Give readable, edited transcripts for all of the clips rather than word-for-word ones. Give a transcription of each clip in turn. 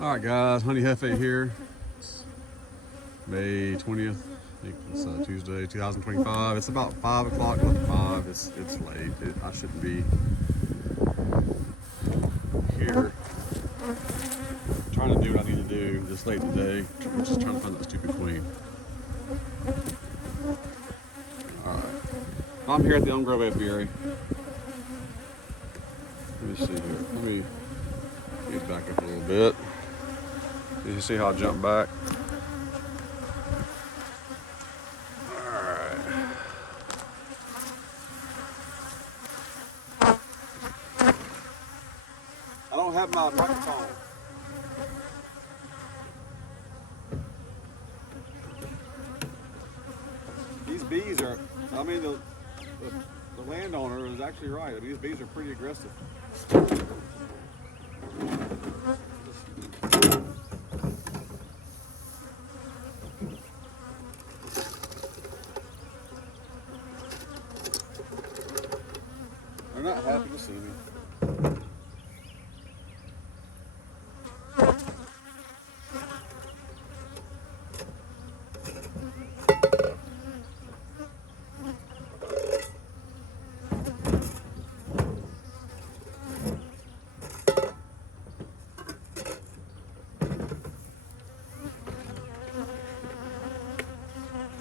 All right, guys, Honey Hefe here. It's May 20th. I think it's Tuesday, 2025. It's about 5 o'clock. Look, 5. It's late. I shouldn't be here trying to do what I need to do this late today. I'm just trying to find that stupid queen. All right. I'm here at the Elm Grove Apiary. Let me see here. Let me get back up a little bit. Did you see how I jumped back? I don't have my microphone. These bees are, the landowner is actually right. I mean, these bees are pretty aggressive. They're not happy to see me.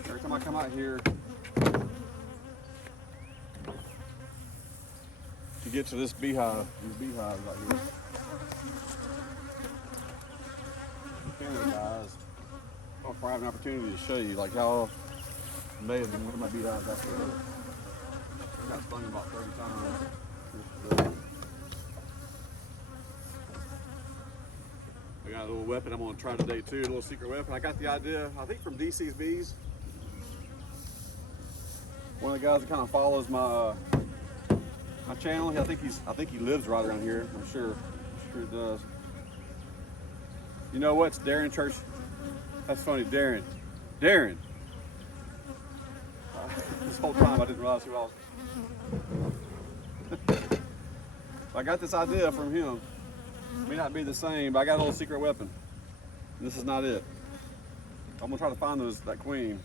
Every time I come out here to get to this beehive, these beehives out here, Canada guys, if I have an opportunity to show you like how amazing one of my beehives actually is. I got stung about 30 times. I got a little weapon I'm gonna try today too, a little secret weapon. I got the idea, I think from DC's Bees. One of the guys that kind of follows my channel. I think he lives right around here. I'm sure he does. You know what's Darren Church? That's funny, Darren. This whole time I didn't realize who I was. I got this idea from him. It may not be the same, but I got a little secret weapon. This is not it. I'm gonna try to find that queen.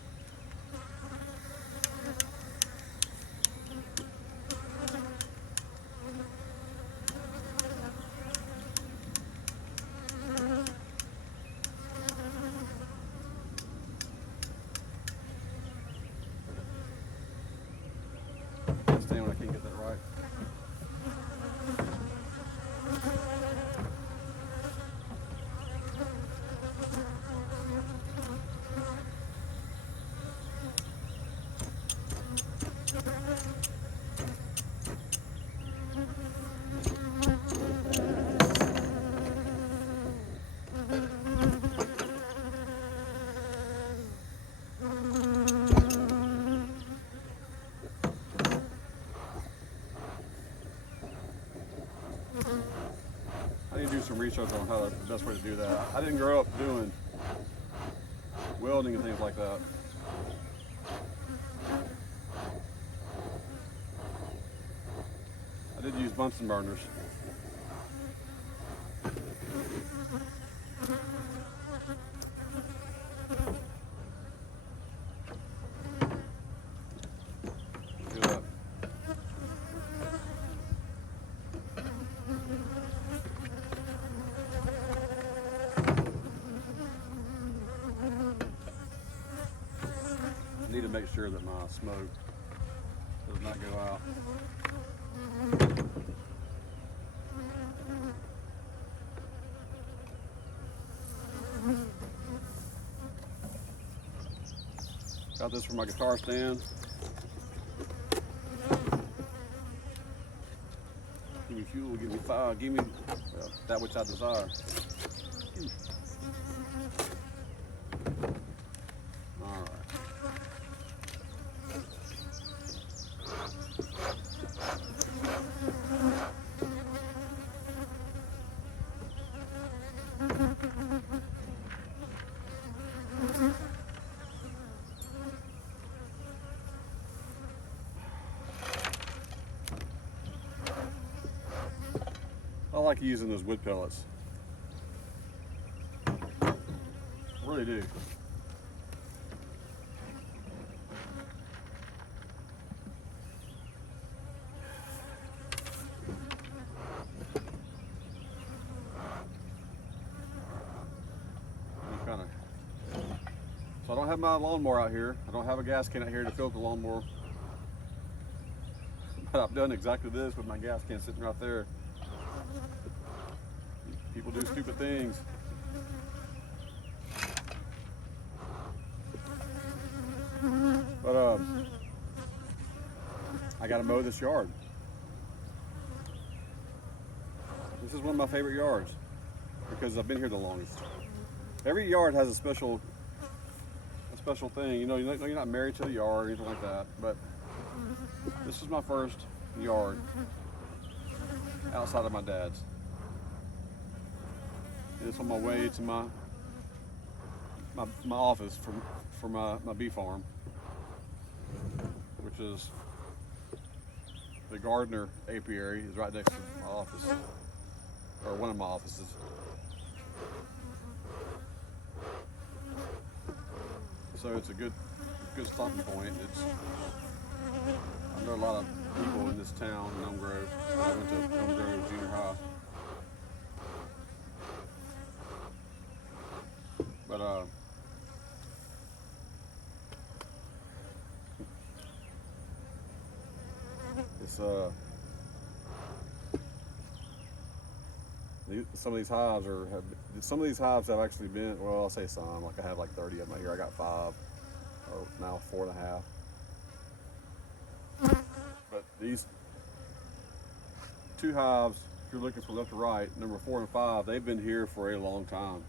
Stand when I can't get that right. I need to do some research on how the best way to do that. I didn't grow up doing welding and things like that. I did use Bunsen burners. Do that. I need to make sure that my smoke does not go out. Got this for my guitar stand. Give me fuel, give me fire, give me that which I desire. All right. I like using those wood pellets. really do. So I don't have my lawnmower out here. I don't have a gas can out here to fill up the lawnmower. But I've done exactly this with my gas can sitting right there. People do stupid things. But I gotta mow this yard. This is one of my favorite yards because I've been here the longest. Every yard has a special thing. You know, you're not married to a yard or anything like that, but this is my first yard outside of my dad's. It's on my way to my office for my bee farm, which is the gardener apiary is right next to my office, or one of my offices. So it's a good stopping point. I know a lot of people in this town, in Elm Grove. I went to Elm Grove Junior High. But it's some of these hives have actually been, well, I'll say some, like I have like 30 of them out here. I got 5, or now 4.5. But these 2 hives, if you're looking from left to right, number 4 and 5, they've been here for a long time.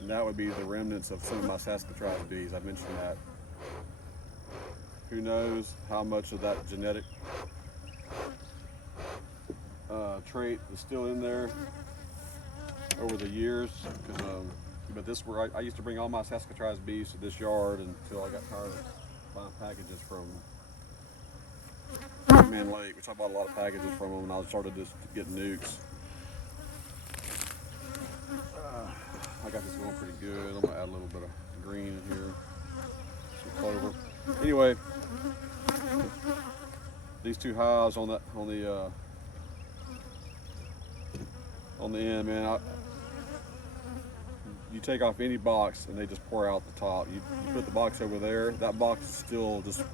And that would be the remnants of some of my Saskatchewan bees. I mentioned that. Who knows how much of that genetic trait is still in there over the years. But this where I used to bring all my Saskatchewan bees to this yard until I got tired of buying packages from Man Lake, which I bought a lot of packages from them, and I started just getting nukes. I got this going pretty good. I'm gonna add a little bit of green in here, some clover. Anyway, these 2 hives on the end, man. You take off any box and they just pour out the top. You put the box over there. That box is still just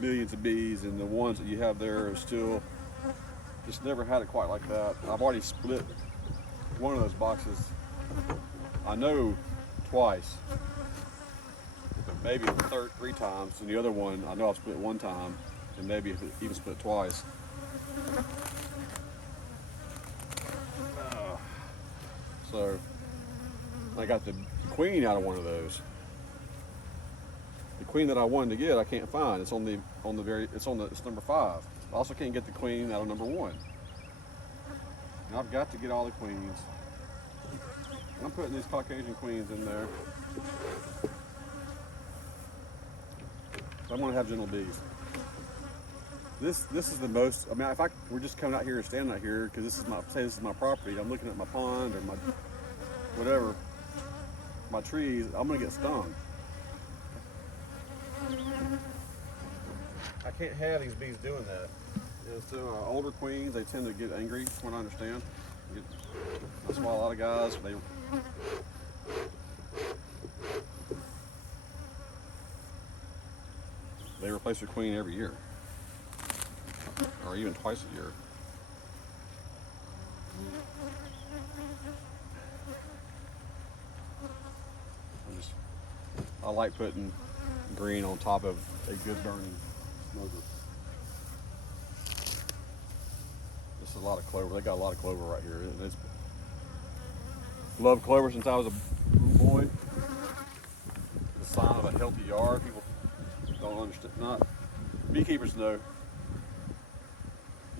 millions of bees, and the ones that you have there are still just never had it quite like that. I've already split one of those boxes. I know twice, maybe 3 times, and the other one I know I've split 1 time, and maybe even split twice. So I got the queen out of one of those. The queen that I wanted to get, I can't find. It's number 5. I also can't get the queen out of number 1. And I've got to get all the queens. I'm putting these Caucasian queens in there. I want to have gentle bees. This is the most. I mean, we're just coming out here and standing out here because this is my property. I'm looking at my pond or my whatever, my trees. I'm gonna get stung. I can't have these bees doing that. So older queens, they tend to get angry, from what I understand. That's why a lot of guys, they replace their queen every year, or even twice a year. I like putting green on top of a good burning smoker. This is a lot of clover. They got a lot of clover right here. Loved clover since I was a little boy. The sign of a healthy yard. People don't understand. Not beekeepers know.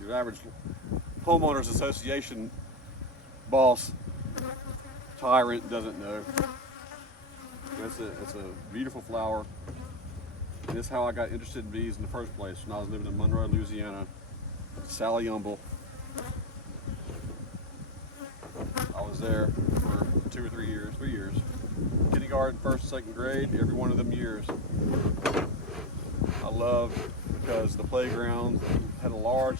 Your average homeowners association boss tyrant doesn't know. It's a beautiful flower. And this is how I got interested in bees in the first place. When I was living in Monroe, Louisiana. Sally Humble. I was there for 2 or 3 years, 3 years. Kindergarten, first, second grade, every one of them years. I loved because the playground had a large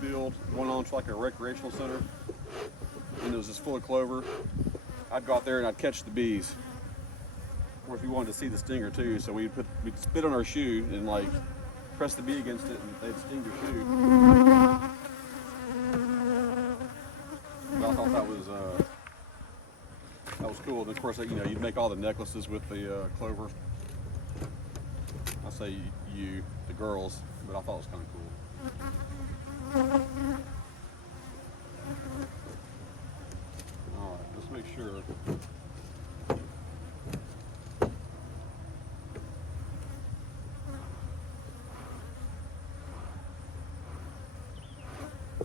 field going on to like a recreational center, and it was just full of clover. I'd go out there and I'd catch the bees. Or if you wanted to see the stinger too, so we'd spit on our shoe and like press the bee against it, and they'd sting your shoe. But I thought that was cool. And of course, you know, you'd make all the necklaces with the clover. I say you, the girls, but I thought it was kind of cool. All right, let's make sure.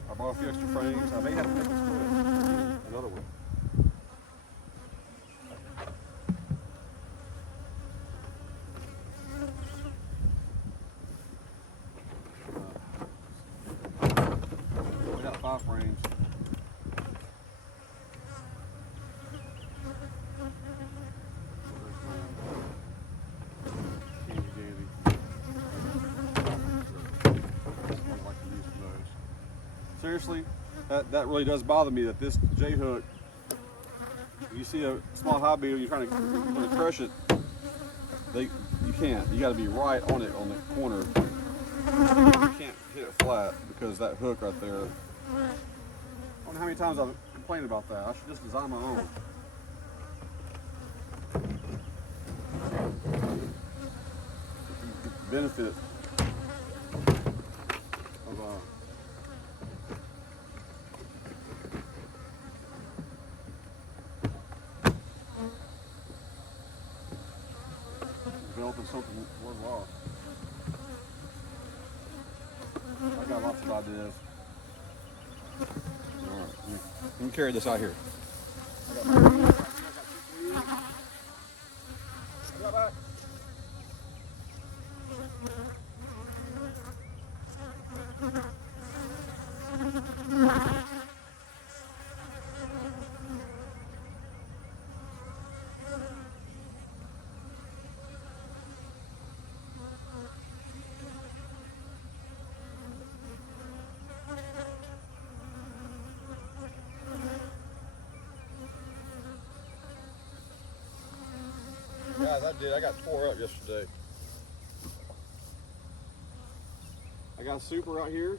I bought a few extra frames. I may have to make this split. Another one. We got 5 frames. Seriously, that really does bother me that this J hook, you see a small hobby, you're trying to crush it, you can't. You got to be right on it on the corner. You can't hit it flat because that hook right there. I don't know how many times I've complained about that. I should just design my own. Benefit of developing something worthwhile. I got lots of ideas. All right, let me carry this out here. Back. Guys, I got 4 up yesterday. I got a super out here.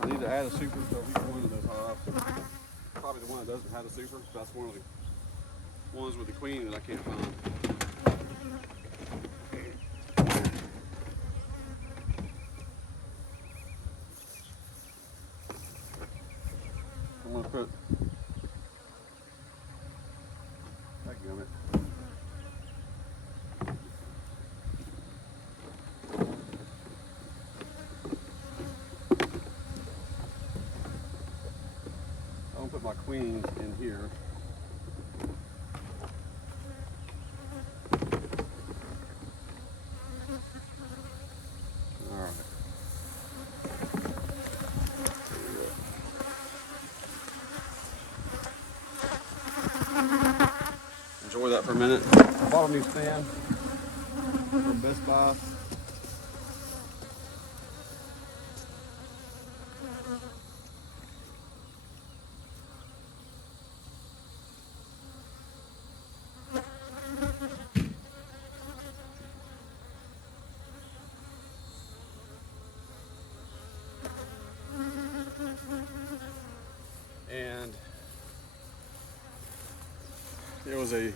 I need to add a super to each one of those hives. Probably the one that doesn't have a super. That's one of the ones with the queen that I can't find. I'm going to put, dadgummit. I'm going to put my queens in here. All right. Enjoy that for a minute. I bought a new stand from Best Buy. And it was a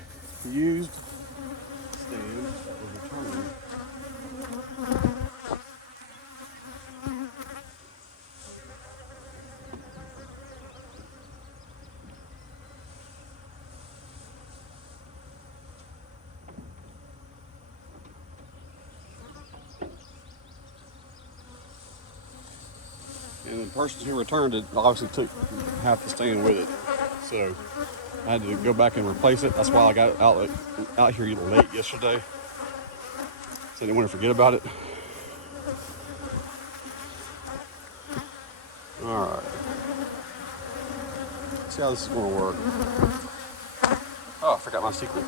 used stand that was returned. And the person who returned it obviously took half the stand with it. So I had to go back and replace it. That's why I got out here late yesterday. So I didn't want to forget about it. All right. Let's see how this is going to work. Oh, I forgot my secret.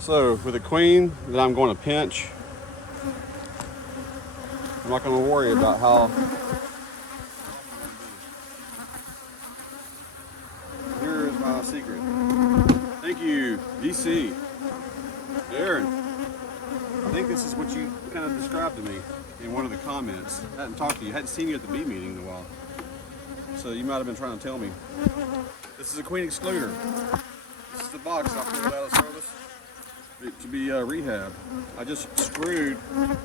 So with the queen that I'm going to pinch, I'm not going to worry about how. Here's my secret. Thank you, DC. Darren, I think this is what you kind of described to me in one of the comments. I hadn't talked to you, hadn't seen you at the bee meeting in a while. So you might have been trying to tell me. This is a queen excluder. This is the box I pulled out of service to be rehab. I just screwed the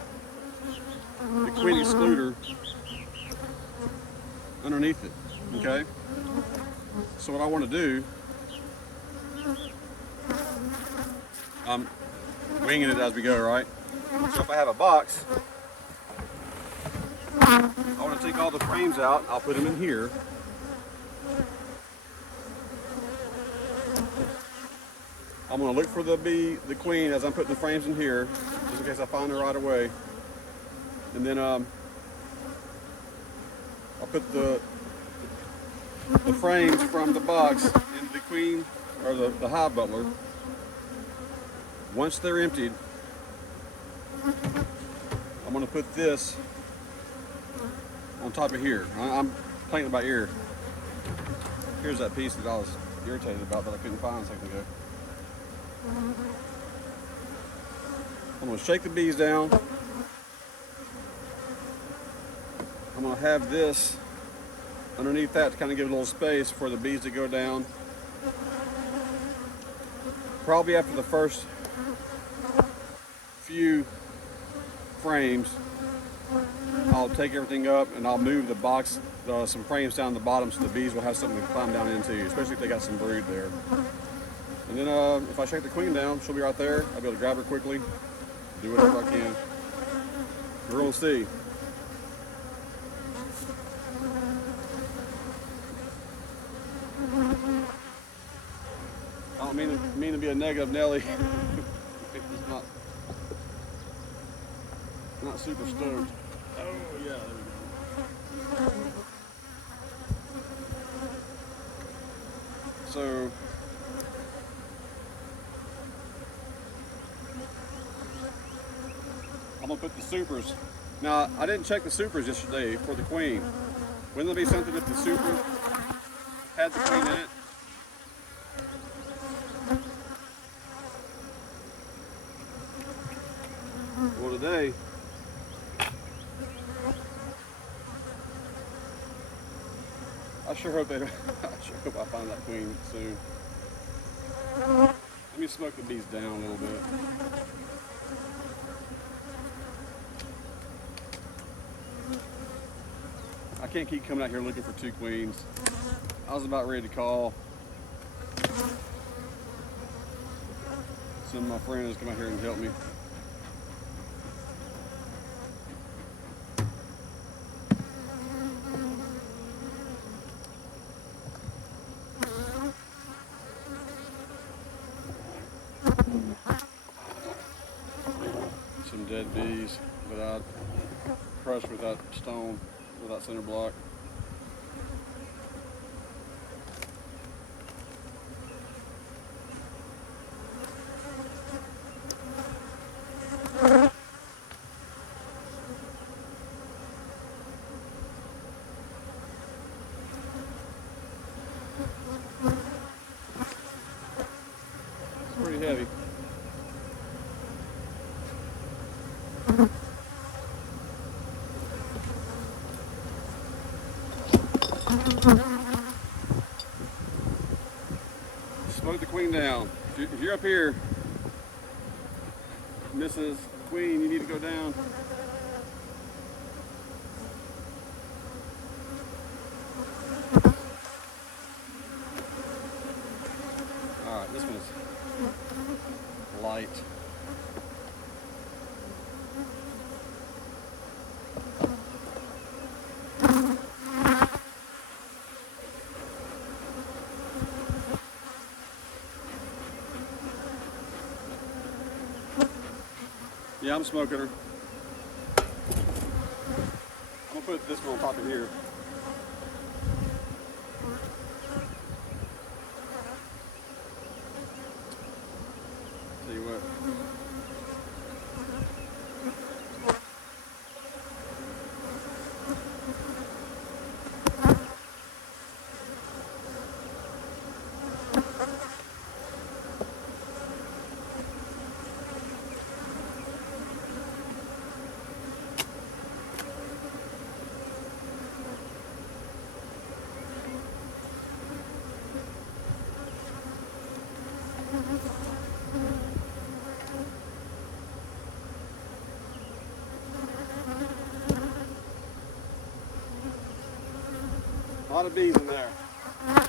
queen excluder underneath it, okay? So what I want to do, I'm winging it as we go, right? So if I have a box, I want to take all the frames out, I'll put them in here. I'm going to look for the queen as I'm putting the frames in here, just in case I find her right away. And then I'll put the frames from the box into the queen, or the hive butler. Once they're emptied, I'm going to put this on top of here. I'm playing it by ear. Here's that piece that I was irritated about that I couldn't find a second ago. I'm going to shake the bees down. I'm going to have this underneath that to kind of give a little space for the bees to go down. Probably after the first few frames, I'll take everything up and I'll move the box, some frames down the bottom so the bees will have something to climb down into, especially if they got some brood there. And then if I shake the queen down, she'll be right there. I'll be able to grab her quickly, do whatever I can. We're going to see. I don't mean to be a negative Nelly. It's not super stoked. Oh yeah, there we go. So I'm gonna put the supers. Now I didn't check the supers yesterday for the queen. Wouldn't there be something if the super had the queen in it? Well, today I sure hope I find that queen soon. Let me smoke the bees down a little bit. I can't keep coming out here looking for two queens. I was about ready to call some of my friends to come out here and help me. Some dead bees without crushed with that stone, with that center block. It's pretty heavy. Smoke the queen down. If you're up here, Mrs. Queen, you need to go down. Yeah, I'm smoking her. I'm gonna put this one on top of here. Tell you what. A lot of bees in there. I'm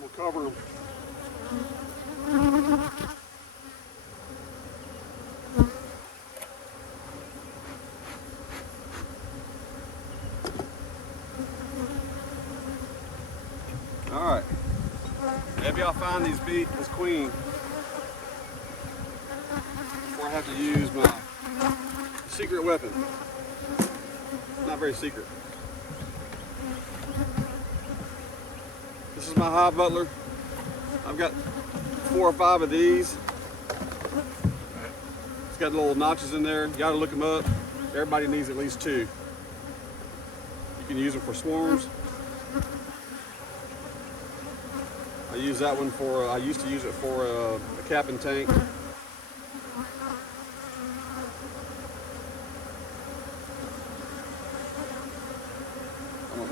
gonna cover them. All right. Maybe I'll find this queen before I have to use my secret weapon. Not very secret. This is my hive butler. I've got 4 or 5 of these. It's got little notches in there. You gotta look them up. Everybody needs at least 2. You can use them for swarms. I use that one for, I used to use it for a cap and tank.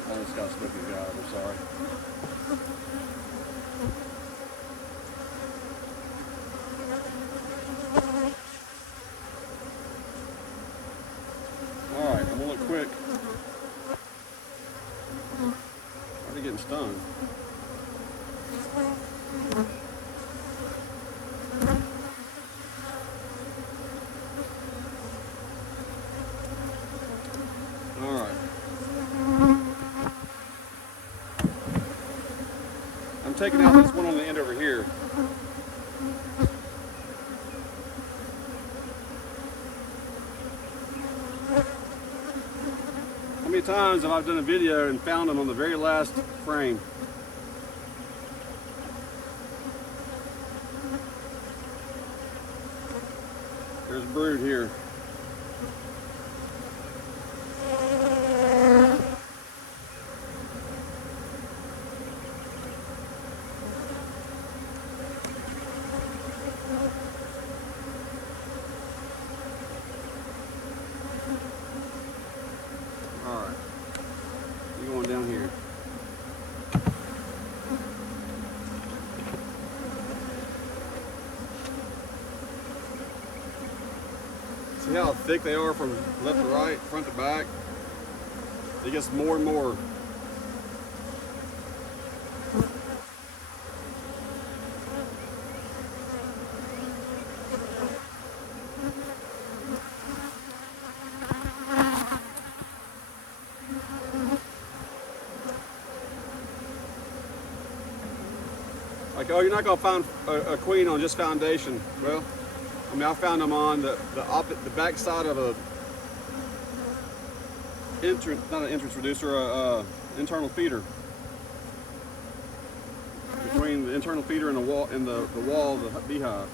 I just got stuck in the guy, I'm sorry. Alright, I'm gonna look quick. Already getting stung. Alright. I'm taking out this one on the end over here. How many times have I done a video and found them on the very last frame? There's brood here. Alright, you're going down here. See how thick they are from left to right, front to back? It gets more and more. Like, oh, you're not gonna find a queen on just foundation. Well, I mean, I found them on the back side of a not an entrance reducer, internal feeder. Between the internal feeder and the wall of the beehive.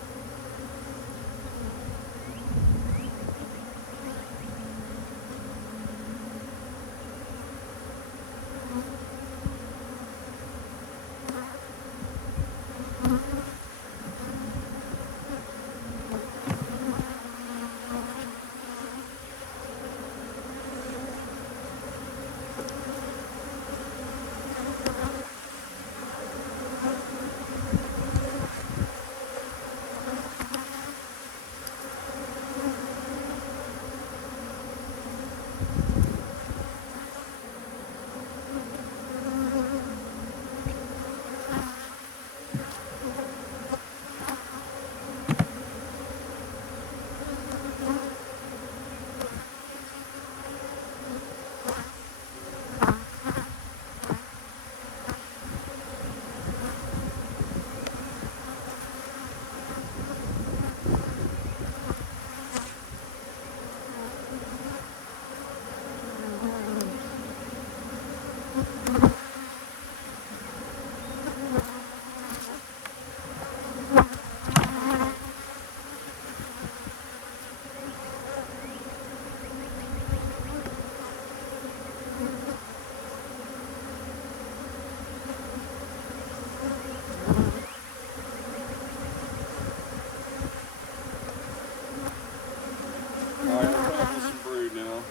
Alright, I'll put up with some brood now.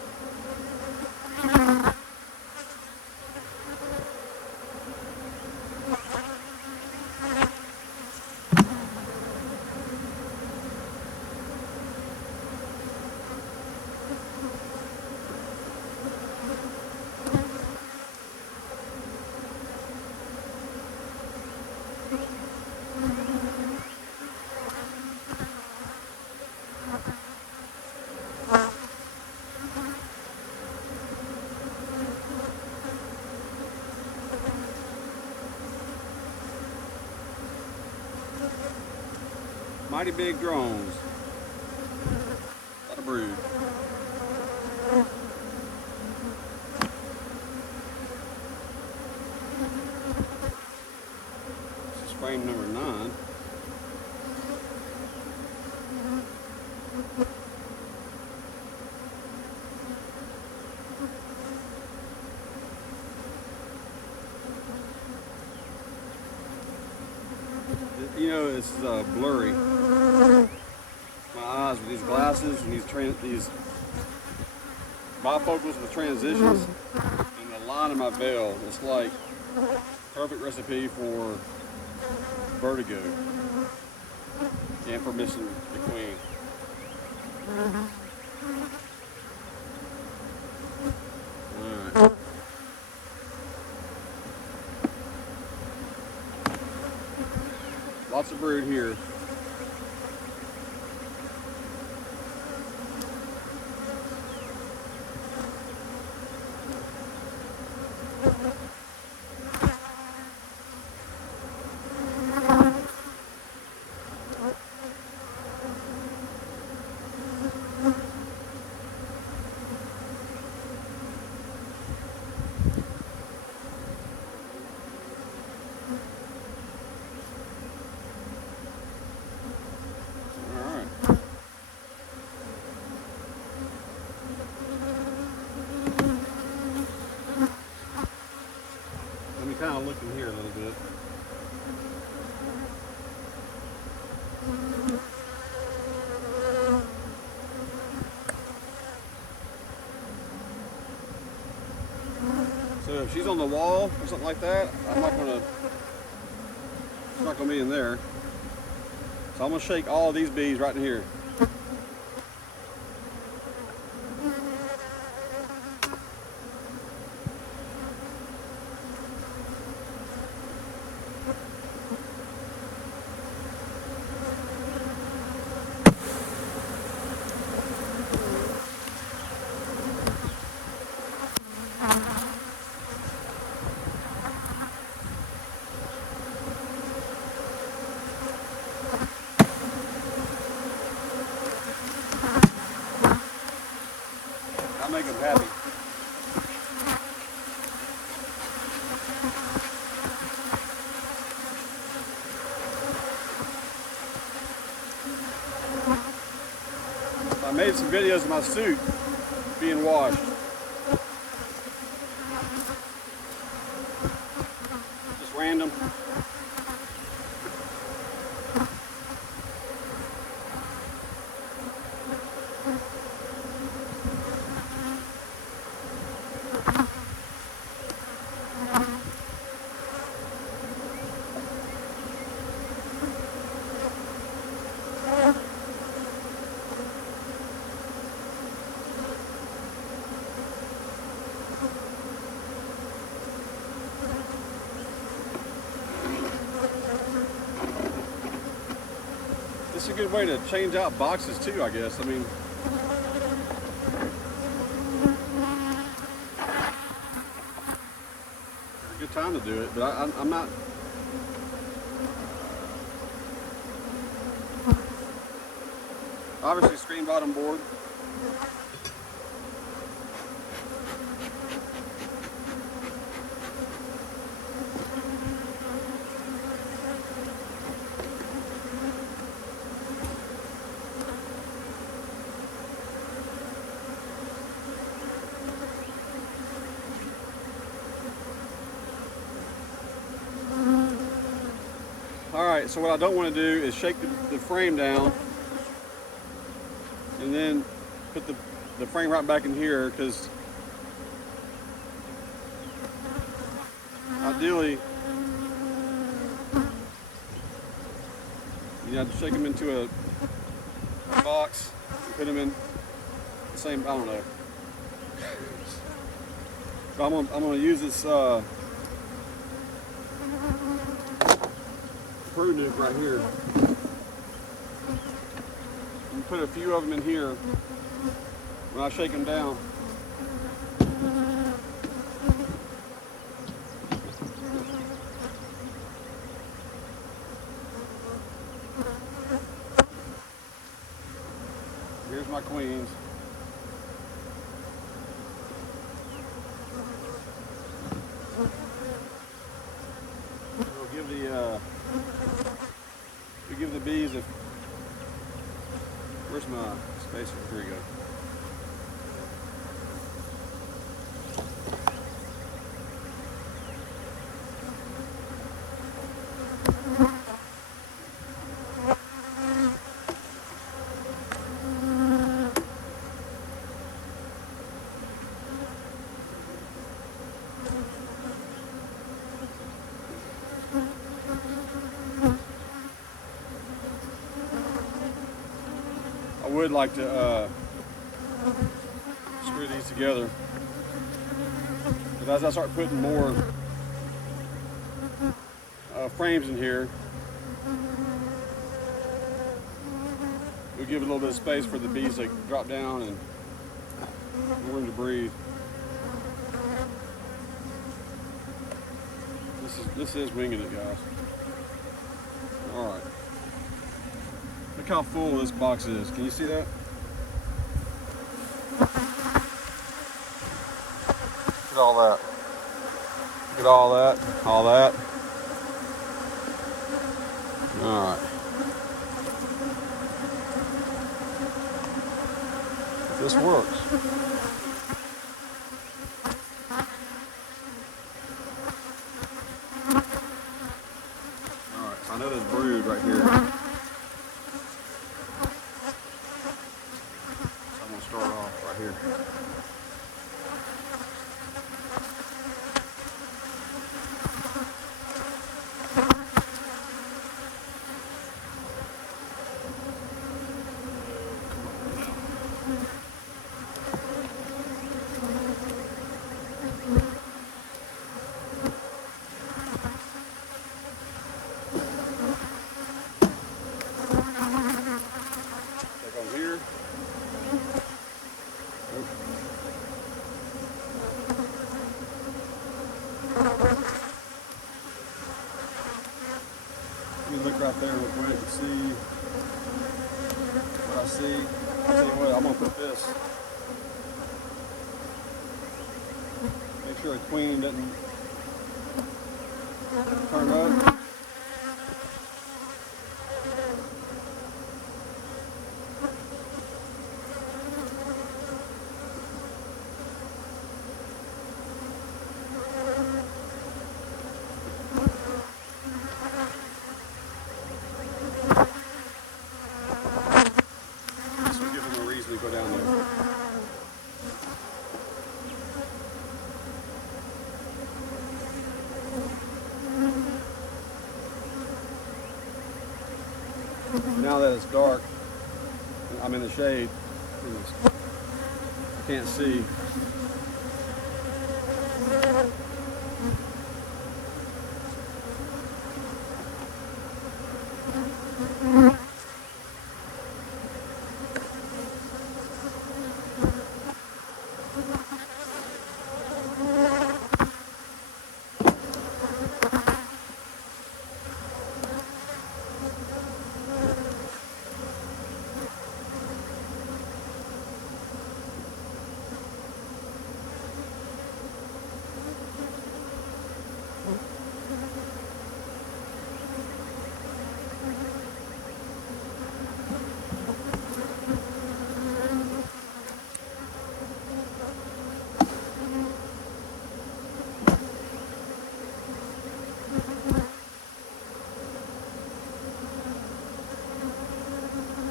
Mighty big drones. A lot of brood. This is frame number 9. You know, it's blurry. My eyes with these glasses and these bifocals with transitions and the line of my veil. It's like perfect recipe for vertigo and for missing the queen. Alright. Lots of brood here. Kind of looking here a little bit. So if she's on the wall or something like that, she's not gonna be in there. So I'm gonna shake all of these bees right in here. I'll make them happy. I made some videos of my suit being washed. Just random. This is a good way to change out boxes too, I guess. I mean, a good time to do it, but I'm not. Obviously, screen bottom board. Alright, so what I don't want to do is shake the frame down and then put the frame right back in here, because ideally, you have to shake them into a box and put them in the same, I don't know. But I'm gonna use this Peru nuke right here. And put a few of them in here when I shake them down. Here's my queens. We'll give the bees a. Where's my spacer? Here we go. I would like to screw these together, but as I start putting more frames in here, we give it a little bit of space for the bees to drop down and room to breathe. This is winging it, guys. All right. Look how full this box is. Can you see that? Look at all that. Look at all that. All that. All right. This works. All right. So I know there's brood right here. Start off right here. Take on here. Let me look right there real quick and see what I see. I'll tell you what, I'm gonna put this. Make sure the queen doesn't turn up. Go down there. Now that it's dark, I'm in the shade, I can't see.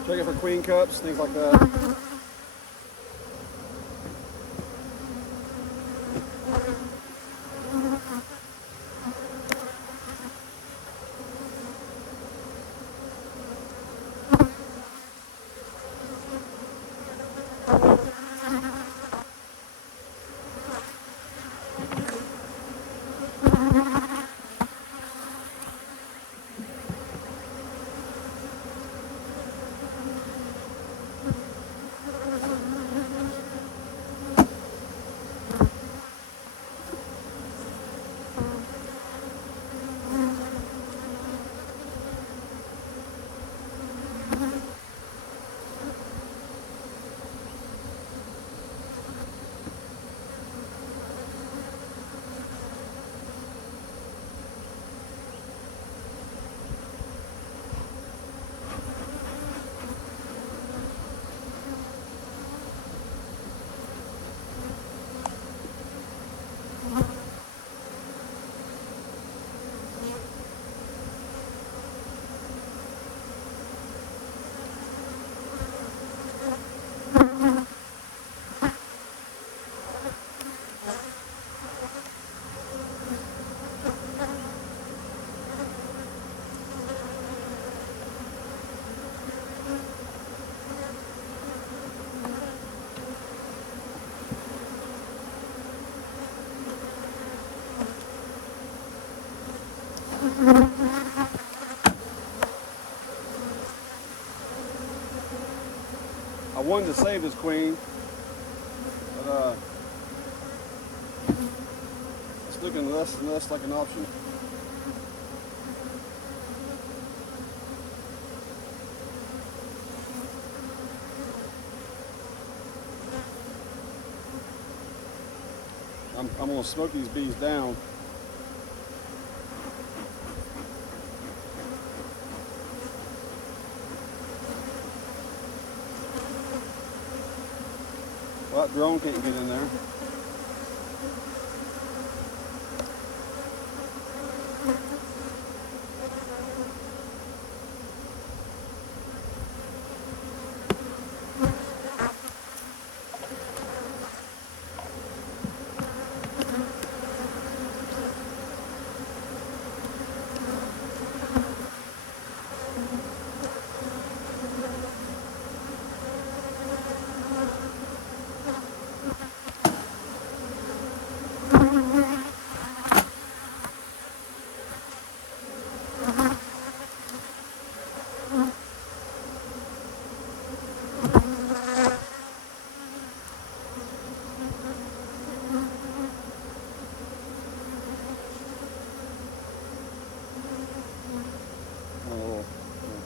Check it for queen cups, things like that. I wanted to save this queen, but it's looking less and less like an option. I'm going to smoke these bees down. Well, that drone can't get in there.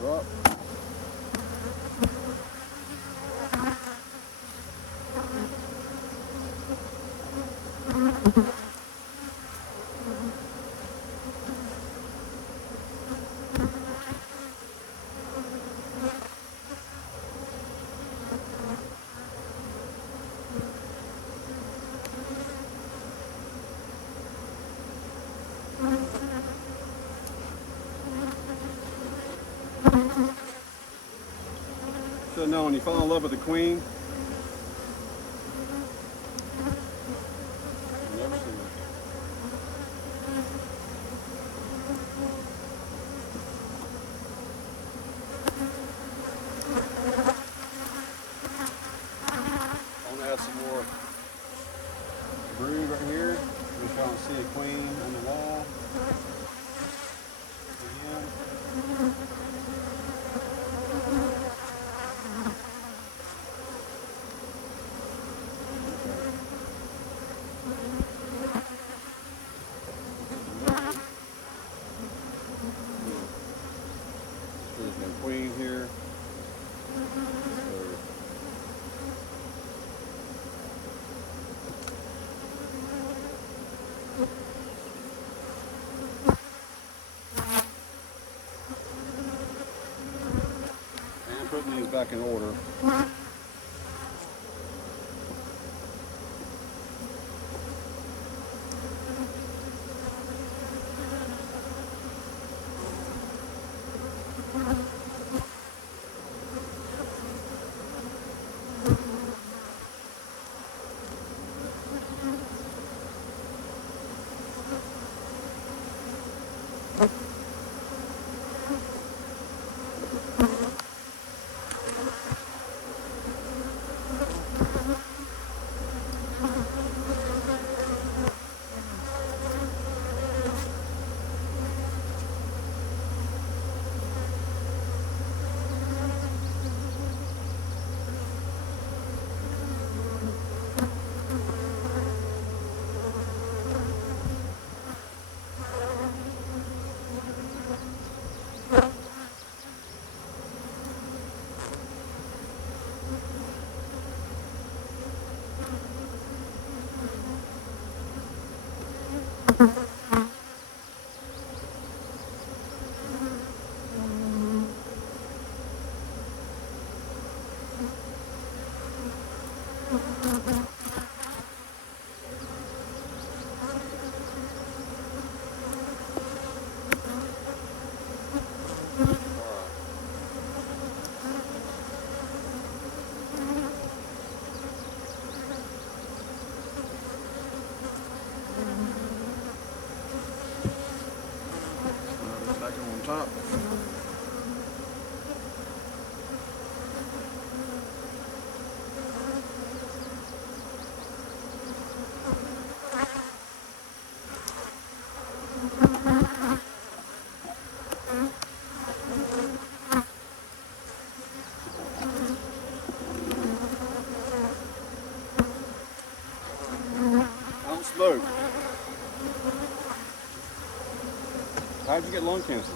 Drop. Should know when you fall in love with the queen. You never see her. I want to add some more brood right here. We're trying to see a queen on the wall. Again. There's no queen here. And putting these back in order. Back on top. spoke. How'd you get lung cancer?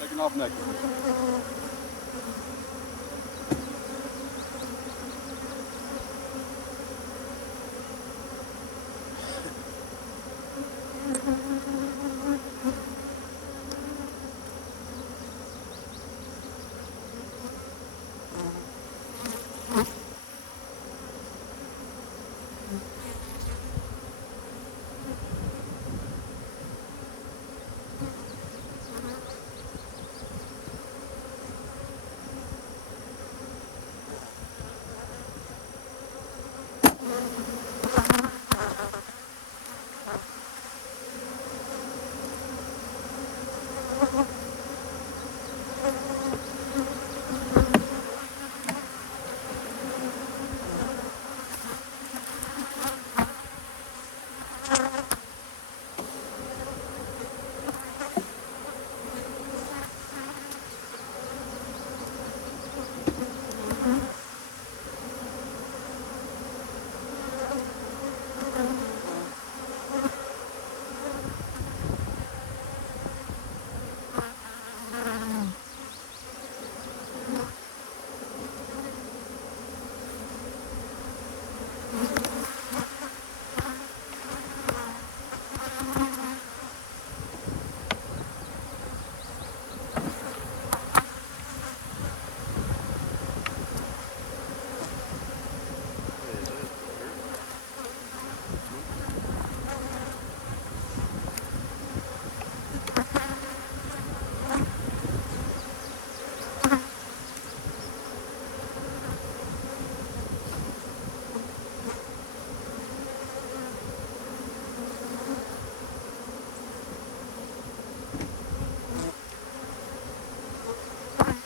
Taking off nectar.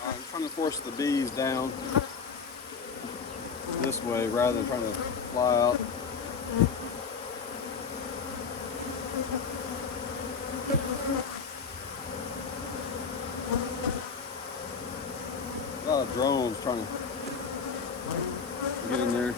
I'm trying to force the bees down this way rather than trying to fly out. A lot of drones trying to get in there.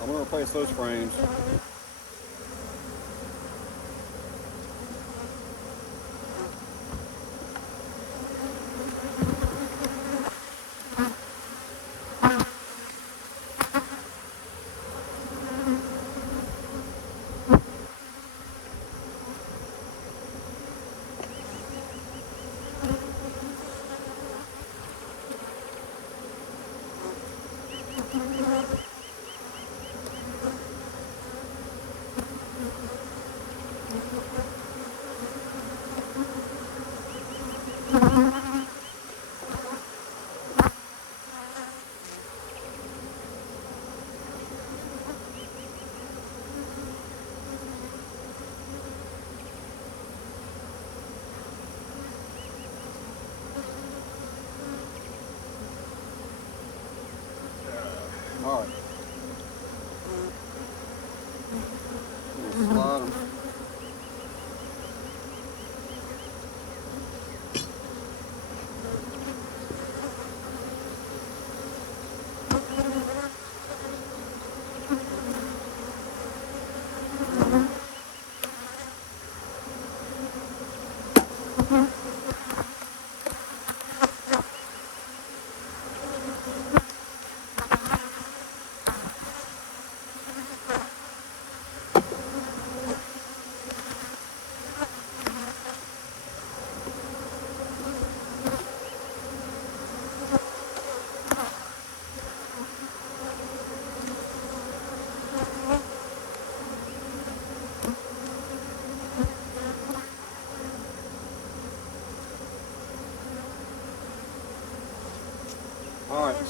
I'm going to replace those frames.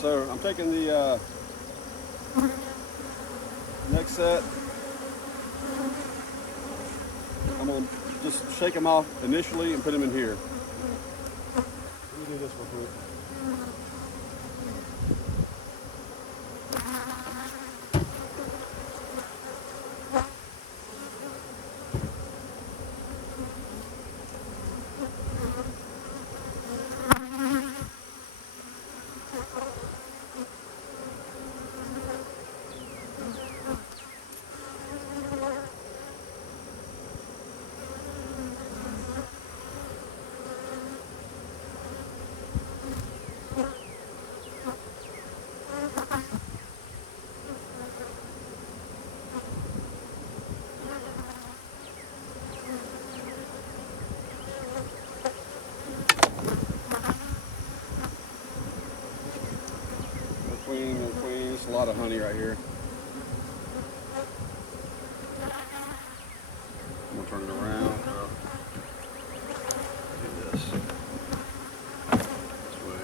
So I'm taking the next set. I'm gonna just shake them off initially and put them in here. Let me do this real quick. No queen, it's a lot of honey right here. I'm gonna turn it around. Do this. This way.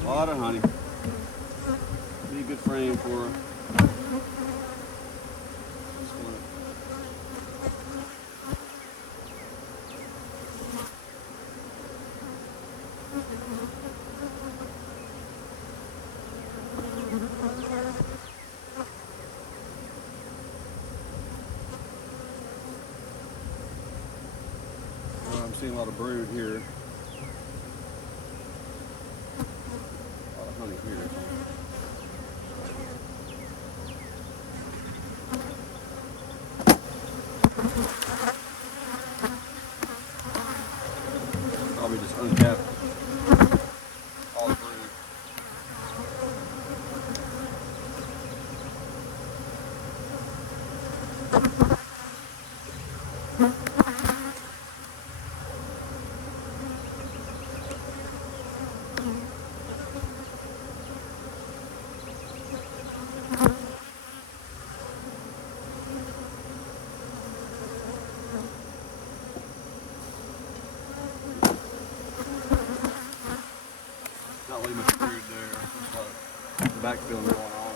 A lot of honey. Be a good frame for I'm seeing a lot of brood here. A lot of honey here. Probably just uncap all the brood. Not really much brood there. Just a lot of backfilling going on.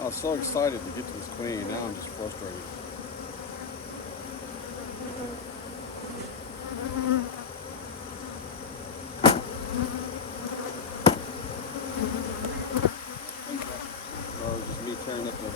I was so excited to get to this queen. Now I'm just frustrated. Just me tearing up the.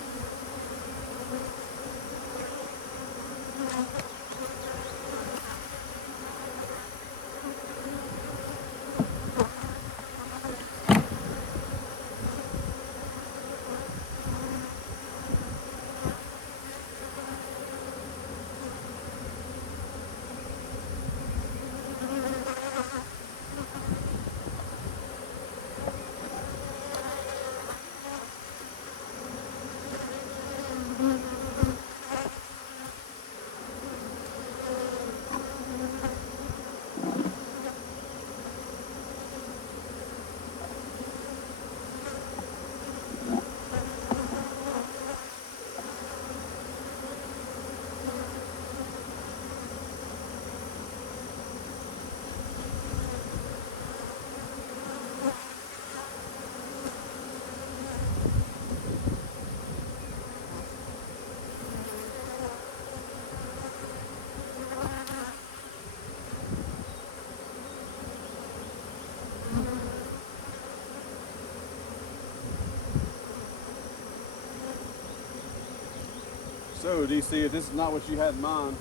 So DC, if this is not what you had in mind,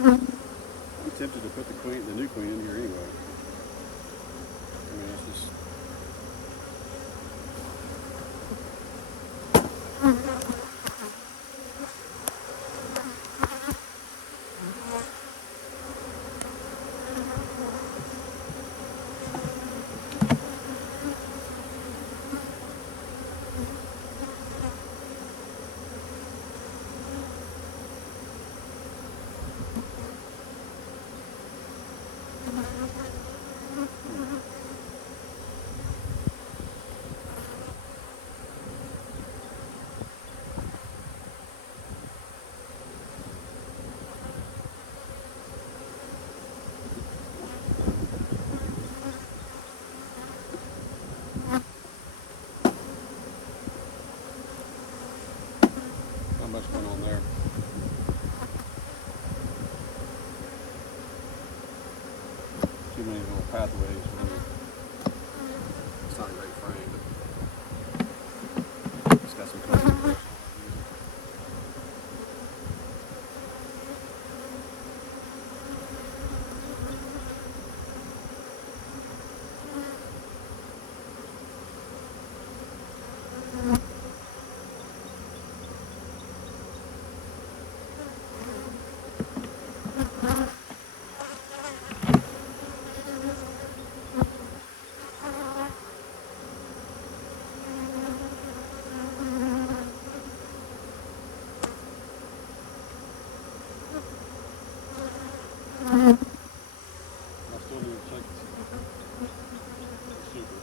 I'm tempted to put the new queen in here anyway. I mean, it's just. Not much going on there. Too many little pathways. It's not a great frame, but it's got some color. I still need to check the super.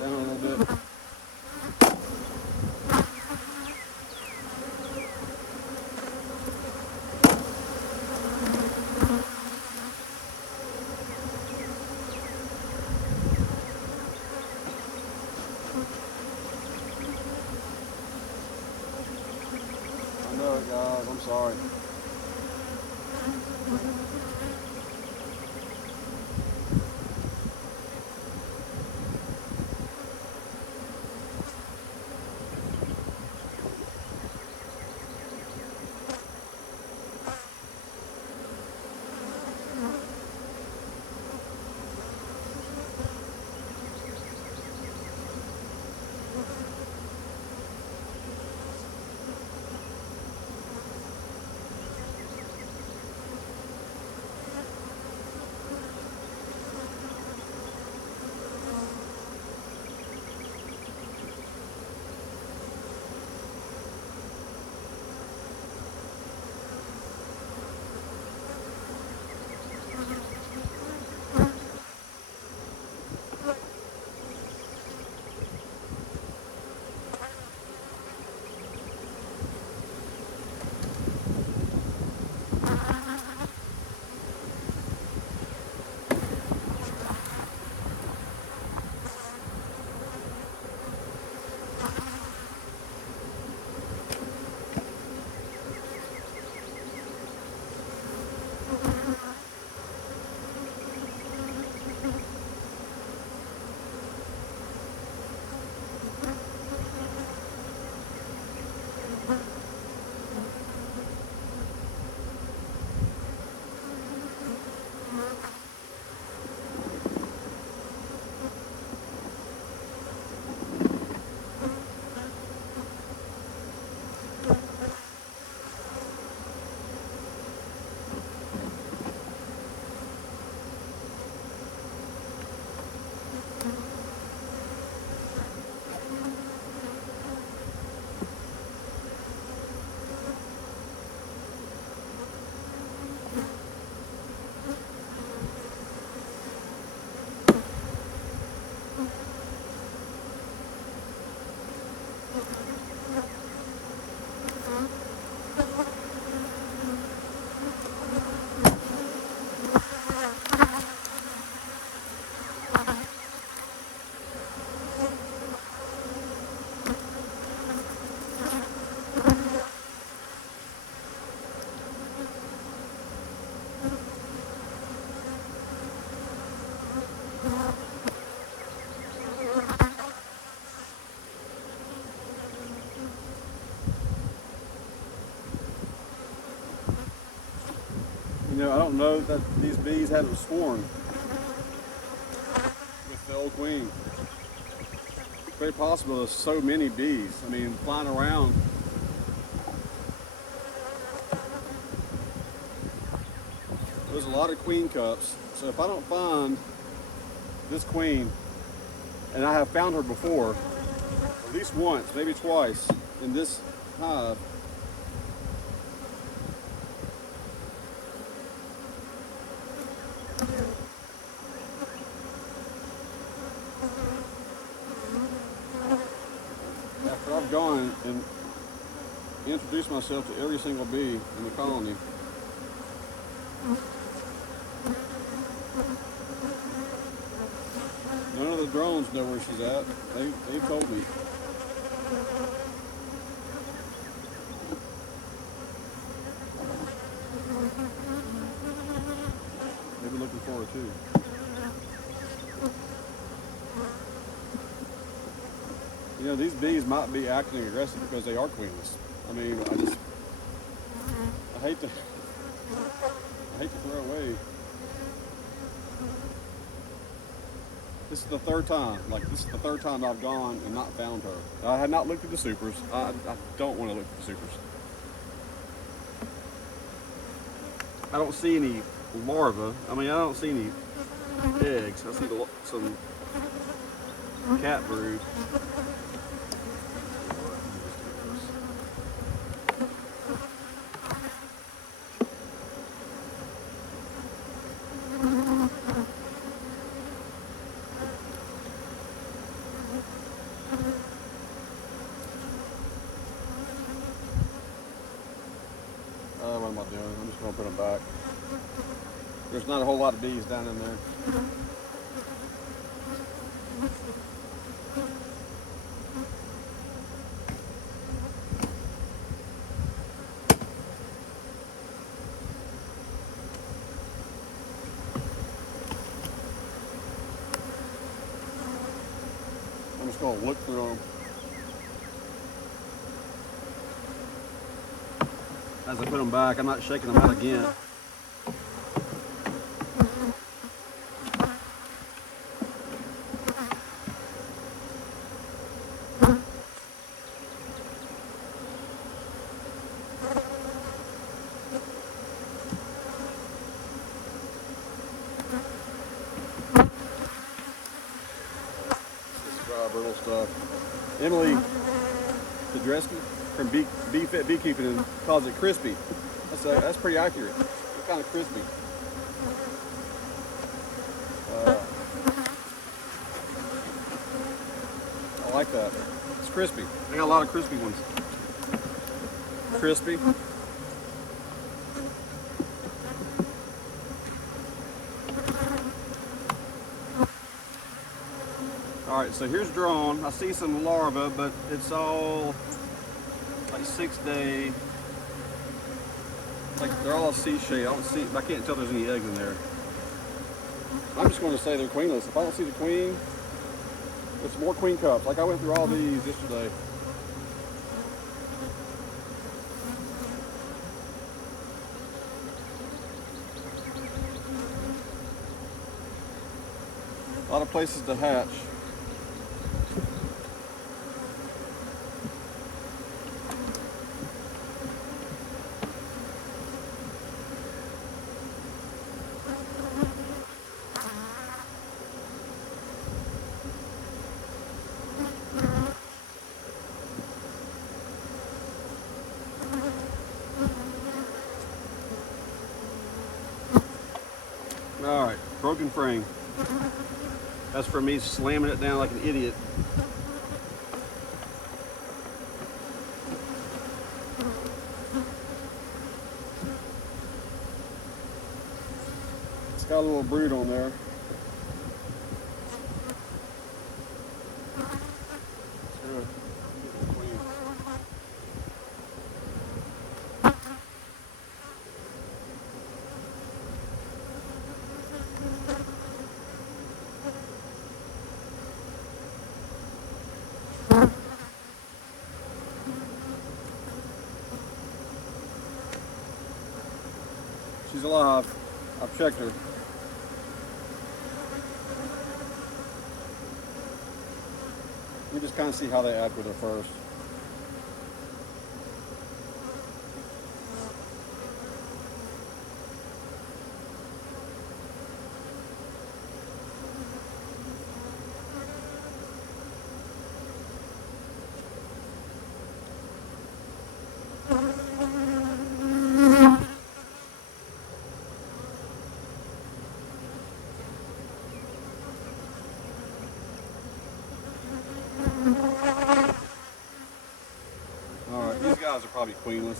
Down a little bit. I know it, guys. I'm sorry. You know, I don't know that these bees haven't swarmed with the old queen. It's very possible there's so many bees. I mean, flying around. There's a lot of queen cups. So if I don't find this queen, and I have found her before, at least once, maybe twice, in this hive, after I've gone and introduced myself to every single bee in the colony, none of the drones know where she's at. They told me. They were looking for her too. You know, these bees might be acting aggressive because they are queenless. I mean, I hate to throw away. This is the third time. This is the third time I've gone and not found her. I had not looked at the supers. I don't want to look at the supers. I don't see any larvae. I mean, I don't see any eggs. I see some cat brood. What am I doing? I'm just going to put them back. There's not a whole lot of bees down in there. I'm just going to look through them. As I put them back, I'm not shaking them out again. This dry, brittle stuff. Emily Tedresky from Fit Beekeeping calls it crispy. That's pretty accurate. It's kind of crispy. I like that. It's crispy. I got a lot of crispy ones. Crispy. All right, so here's drone. I see some larvae, but it's all like 6-day. Like they're all C-shaped. I can't tell there's any eggs in there. I'm just going to say they're queenless. If I don't see the queen, there's more queen cups. Like I went through all these yesterday. A lot of places to hatch. All right, broken frame. That's for me slamming it down like an idiot. It's got a little brood on there. She's alive. I've checked her. We just kind of see how they act with her first. Alright, these guys are probably queenless.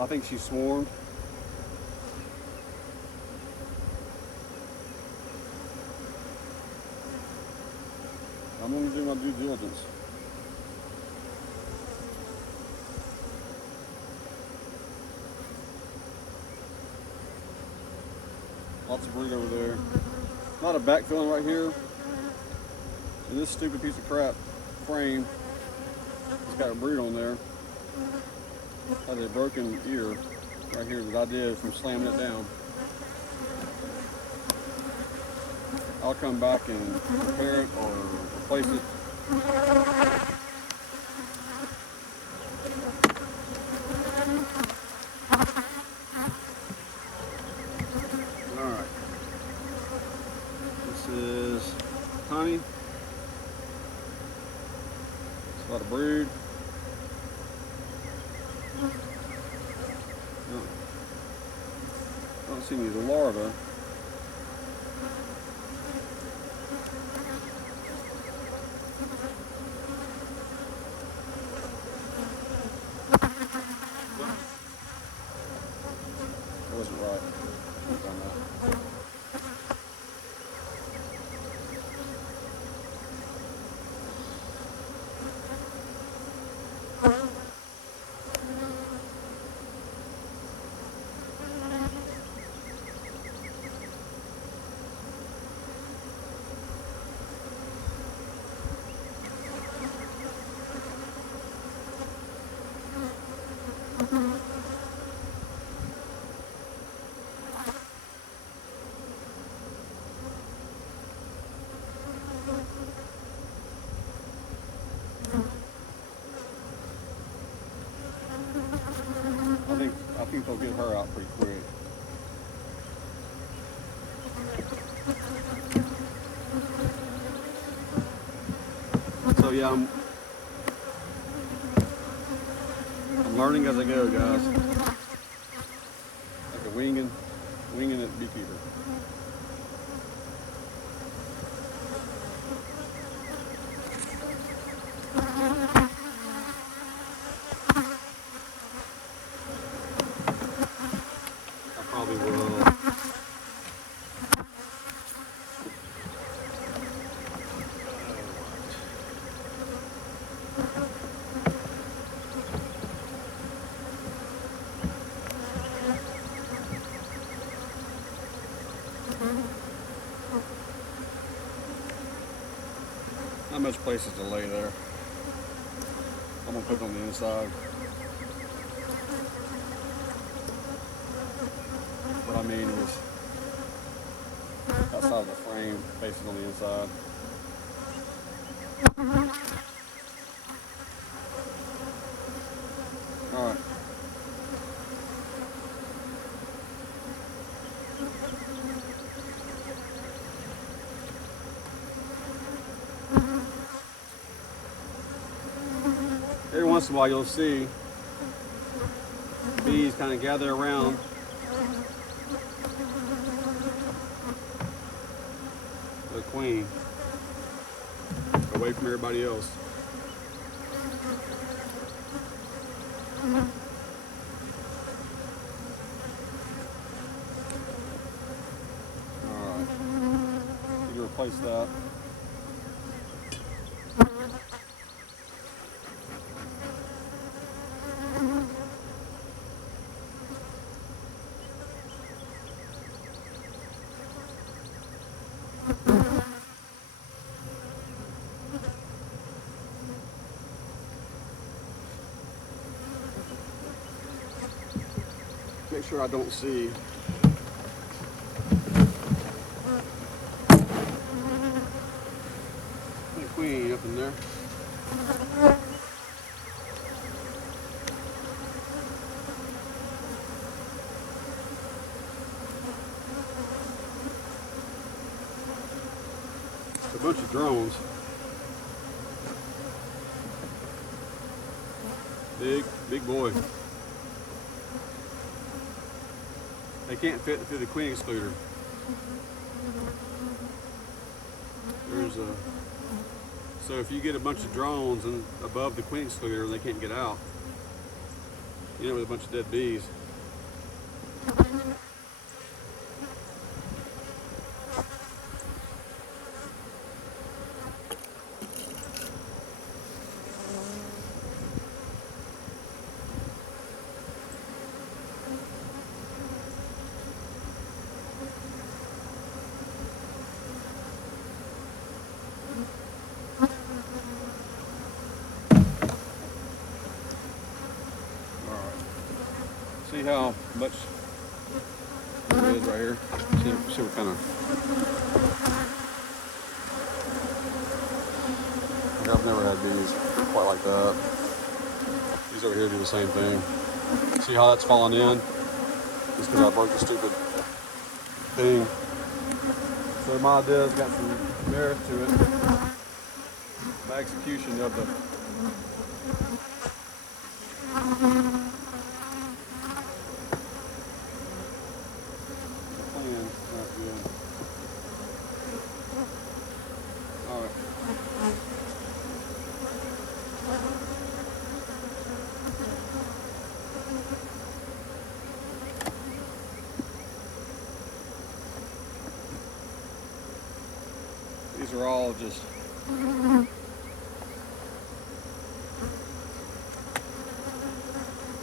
I think she swarmed. I'm going to do my due diligence. Lots of brood over there. A lot of backfilling right here. And this stupid piece of crap frame, it's got a brood on there. Has a broken ear right here that I did from slamming it down. I'll come back and repair it or replace it. Alright. This is honey. It's a lot of brood. I don't see any larvae. That wasn't right. I think they'll get her out pretty quick. So yeah, I'm learning as I go, guys. Like a winging it beekeeper. Not much places to lay there. I'm gonna put it on the inside. What I mean is outside of the frame, facing on the inside. All right. Every once in a while you'll see bees kind of gather around the queen, away from everybody else. Alright, need to replace that. Make sure I don't see the queen up in there. It's a bunch of drones. Big boy. They can't fit through the queen excluder. So if you get a bunch of drones and above the queen excluder and they can't get out, you know, with a bunch of dead bees. See how much there is right here? See what kind of... I've never had bees quite like that. These over here do the same thing. See how that's falling in? Just because I broke the stupid thing. So my idea's got some merit to it. My execution of the these are all just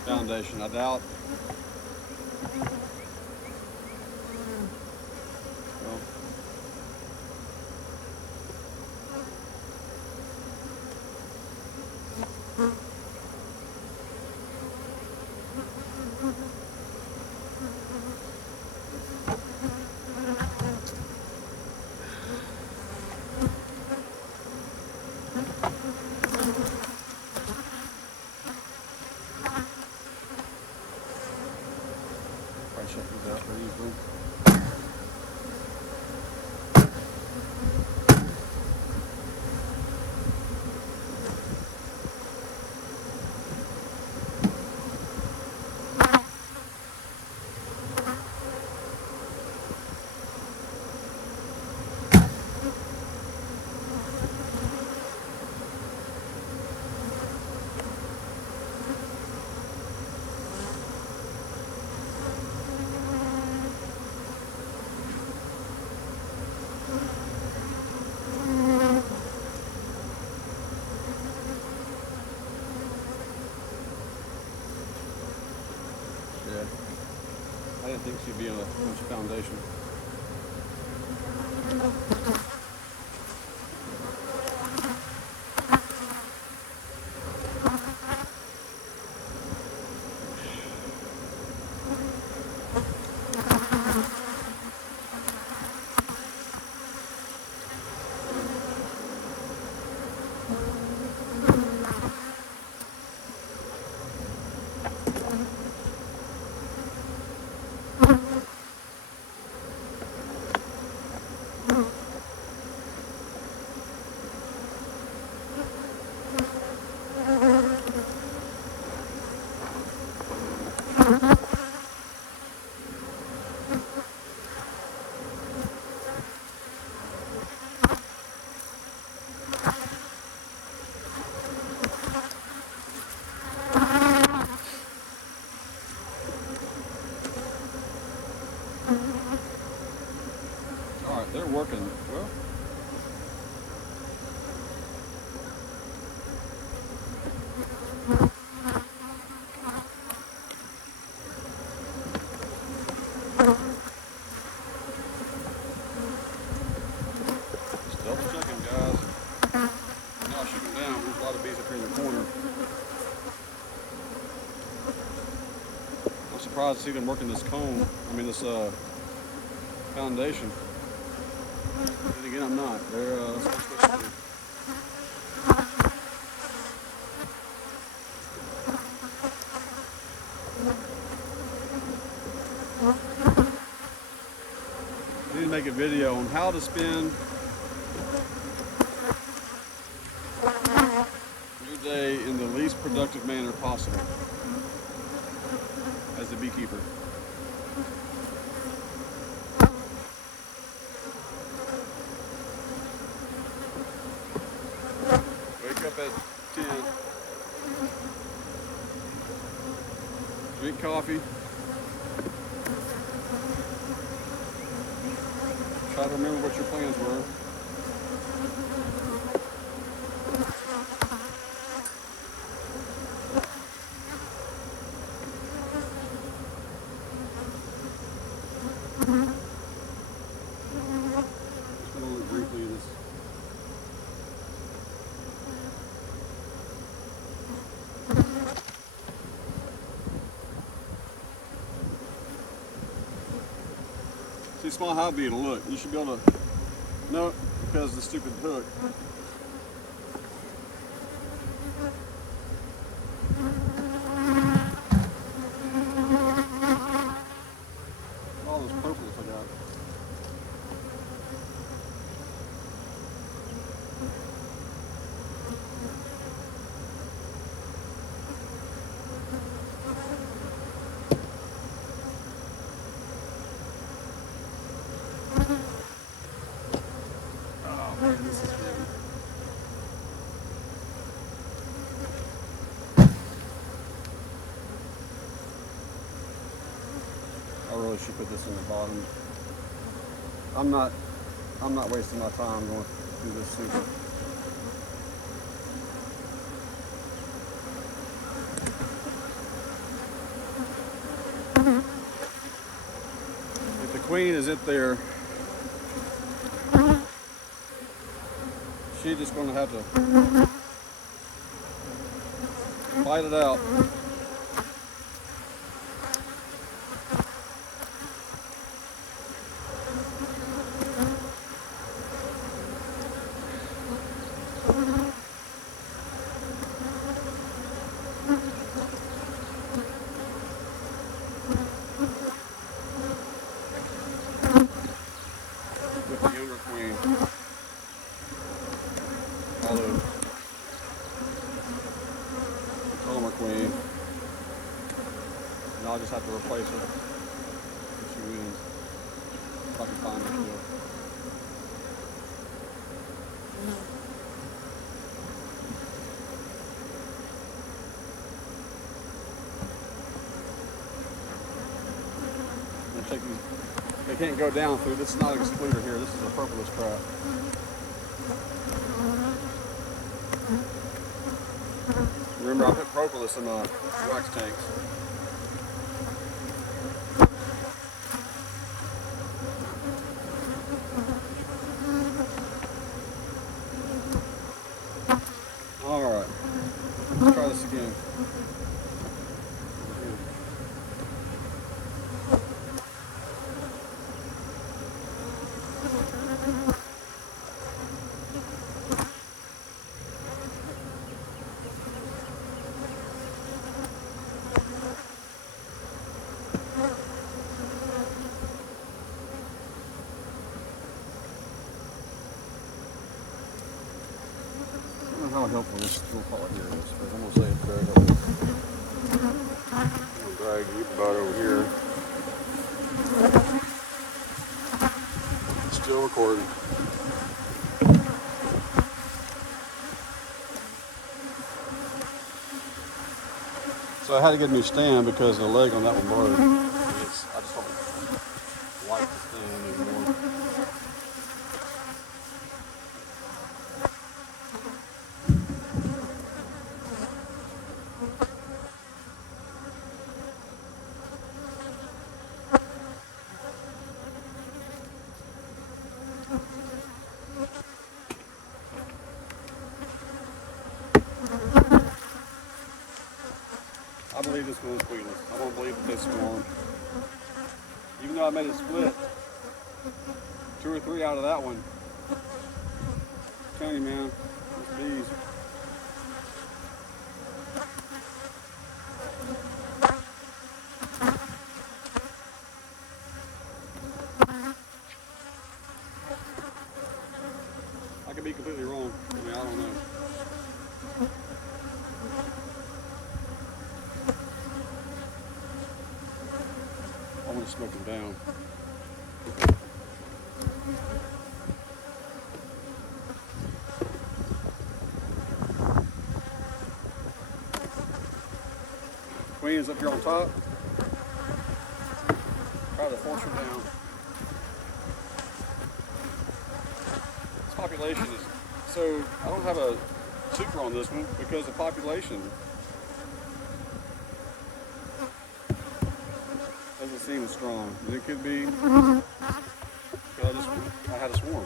foundation. I doubt. Well, probably check these out pretty easily. I didn't think she'd be on a bunch of foundation. They're working well. Just double checking, guys. Now I shoot them down. There's a lot of bees up here in the corner. surprised to see them working this comb. I mean this foundation. And again, I'm not. They're that's what I'm supposed to do. I need to make a video on how to spend your day in the least productive manner possible as a beekeeper. Wake up at 10, drink coffee, try to remember what your plans were. Just going to look briefly at this. See, small hobby to look. You should be able to know it because of the stupid hook. All those purples I got. Oh man, this is heavy. I really should put this in the bottom. I'm not wasting my time going through this super. If the queen is it there, she's just going to have to fight it out. With the younger queen. Although Homer queen, and I'll just have to replace her if she wins. If I can find her still. I'm gonna check these. They can't go down through. This is not an excluder here. This is a purplish crap. Remember, I put propolis in my wax tanks. All right, let's try this again. How helpful this tool part here is, but I'm going to say it's very helpful. I'm going to drag you about over here. Still recording. So I had to get a new stand because the leg on that one broke. I just don't like the stand anymore. I believe this those queens. I don't believe that they swarm. Even though I made a split, 2 or 3 out of that one. I'm telling you, man, those bees. I could be completely wrong. I mean, I don't know. I want to smoke them down. Queens up here on top. Try to force her down. This population is, so I don't have a super on this one because the population doesn't seem strong. And it could be because I had a swarm.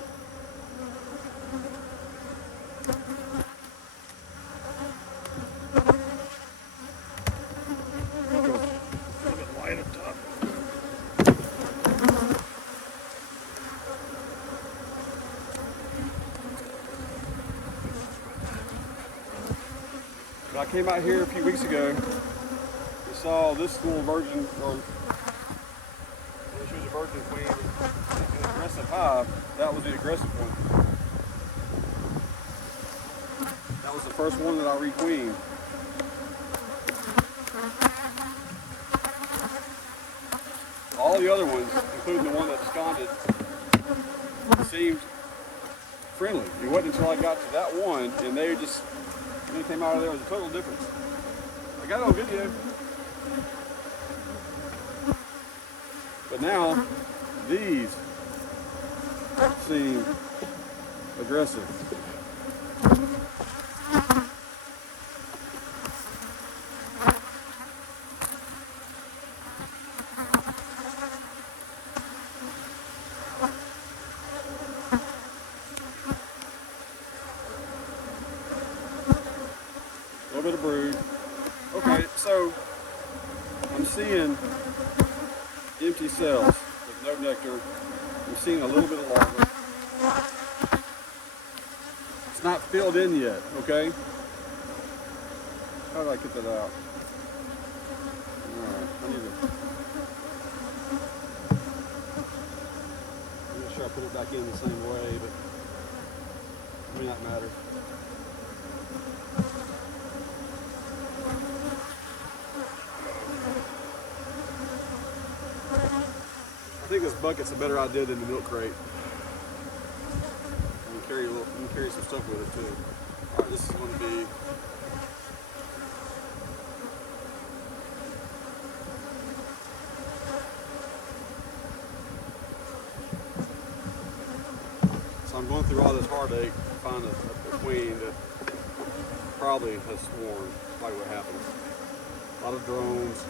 I came out here a few weeks ago and saw this school virgin, or she was a virgin queen, an aggressive hive. That was the aggressive one. That was the first one that I requeened. All the other ones, including the one that absconded, seemed friendly. It wasn't until I got to that one and they just, when they came out of there, it was a total difference. I got it on video. But now, these seem aggressive. A little bit of brood. Okay, so I'm seeing empty cells with no nectar. I'm seeing a little bit of larva. It's not filled in yet, okay? How do I get that out? Alright, I'm not sure I put it back in the same way, but it may not matter. I think this bucket's a better idea than the milk crate. You can carry some stuff with it too. Alright, this is going to be so I'm going through all this heartache to find a queen that probably has swarmed. Probably what happened. A lot of drones.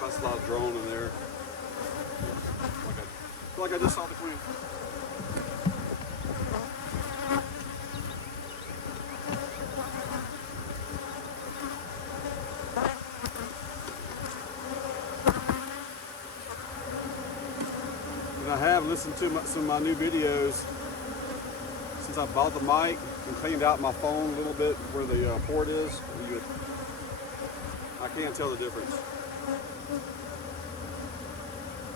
That's a lot of drone in there. I feel like I just saw the queen. And I have listened to some of my new videos since I bought the mic and cleaned out my phone a little bit where the port is. I can't tell the difference.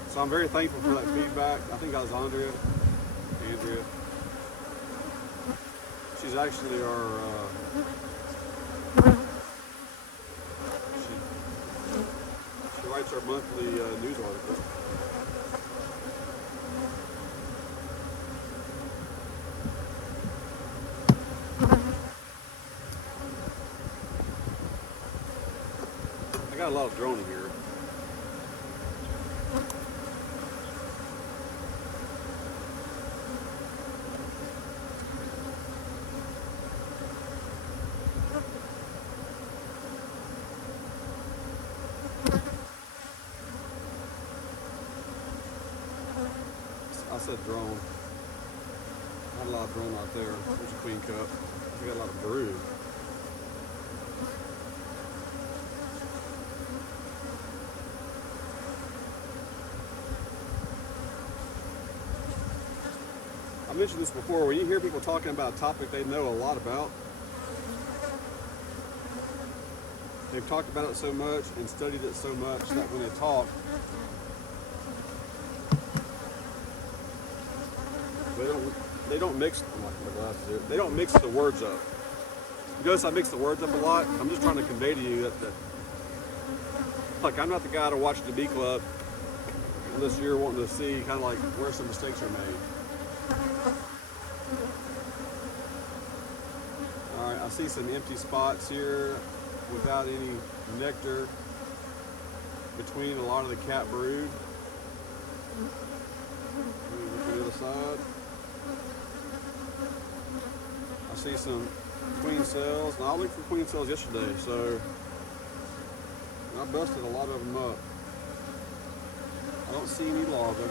So I'm very thankful for that feedback. I think that was Andrea. She's actually our, she writes our monthly news article. I got a lot of drone in here. I said drone. Not a lot of drone out there. There's a queen cup. We got a lot of brood. I mentioned this before. When you hear people talking about a topic they know a lot about, they've talked about it so much and studied it so much that when they talk, they don't mix. My glasses here. They don't mix the words up. You notice I mix the words up a lot. I'm just trying to convey to you that like I'm not the guy to watch the Bee Club unless you're wanting to see kind of like where some mistakes are made. All right, I see some empty spots here without any nectar between a lot of the cat brood. Look on the other side. I see some queen cells, and I looked for queen cells yesterday, so I busted a lot of them up. I don't see any larvae.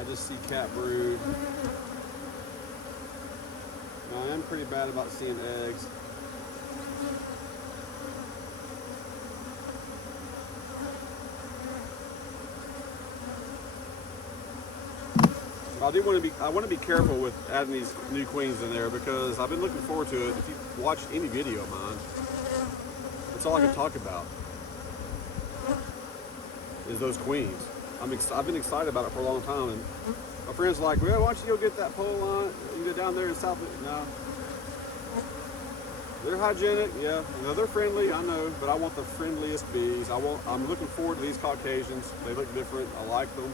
I just see cat brood. Now, I am pretty bad about seeing eggs. I want to be careful with adding these new queens in there because I've been looking forward to it. If you watch any video of mine, that's all I can talk about is those queens. I've been excited about it for a long time, and my friends are like, well, why don't you go get that pole line? You go down there in South. No, they're hygienic, yeah. You know, they're friendly, I know, but I want the friendliest bees. I'm looking forward to these Caucasians. They look different. I like them.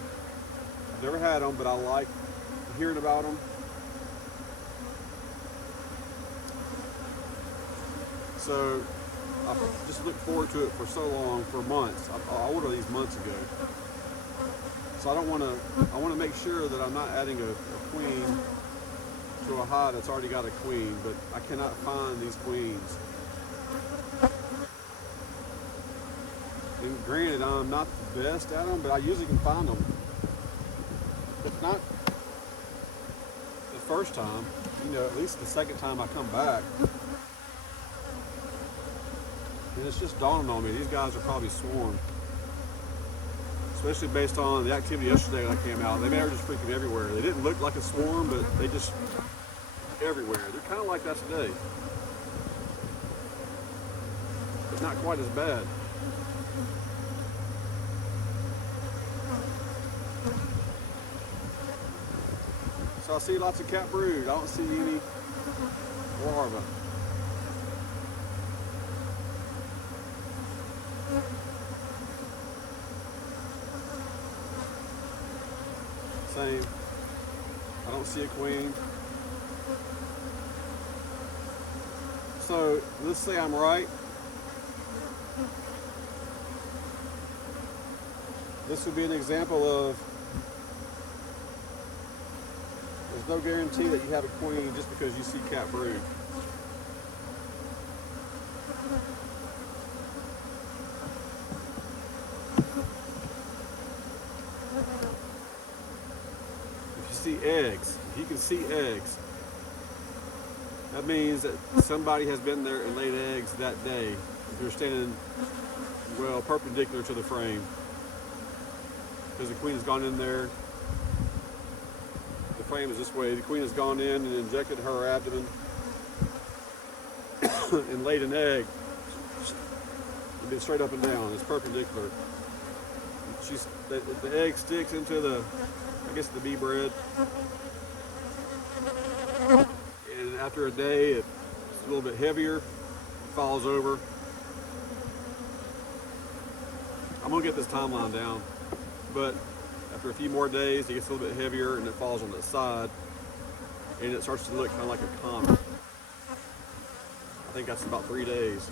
I've never had them, but I like hearing about them. So I just looked forward to it for so long, for months. I ordered these months ago. So I want to make sure that I'm not adding a queen to a hive that's already got a queen, but I cannot find these queens. And granted, I'm not the best at them, but I usually can find them. If not the first time, you know, at least the second time I come back. And it's just dawning on me, these guys are probably swarmed. Especially based on the activity yesterday when I came out. They were just freaking everywhere. They didn't look like a swarm, but they just everywhere. They're kind of like that today. But not quite as bad. So I see lots of cat brood. I don't see any larvae. Same. I don't see a queen. So let's say I'm right. This would be an example of there's no guarantee that you have a queen just because you see cat brood. Eggs. If you can see eggs, that means that somebody has been there and laid eggs that day. If you're standing, well, perpendicular to the frame, because the queen has gone in there. The frame is this way. The queen has gone in and injected her abdomen and laid an egg. It's been straight up and down. It's perpendicular. The egg sticks into the, I guess, the bee bread. And after a day, it's a little bit heavier, it falls over. I'm gonna get this timeline down, but after a few more days, it gets a little bit heavier and it falls on the side, and it starts to look kind of like a comet. I think that's about 3 days.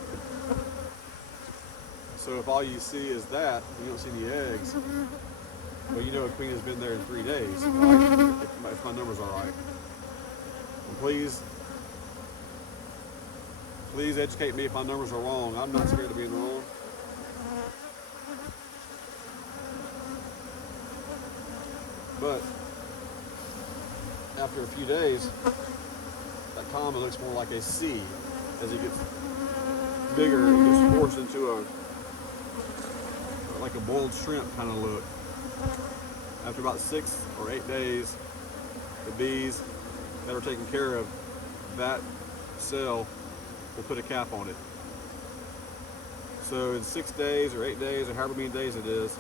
So if all you see is that, you don't see any eggs, well, you know a queen has been there in 3 days, right? If my numbers are right. And please educate me if my numbers are wrong. I'm not scared of being wrong. But after a few days, that comma looks more like a C. As it gets bigger, it gets forced into like a boiled shrimp kind of look. After about 6 or 8 days, the bees that are taking care of that cell will put a cap on it. So in 6 days or 8 days or however many days it is,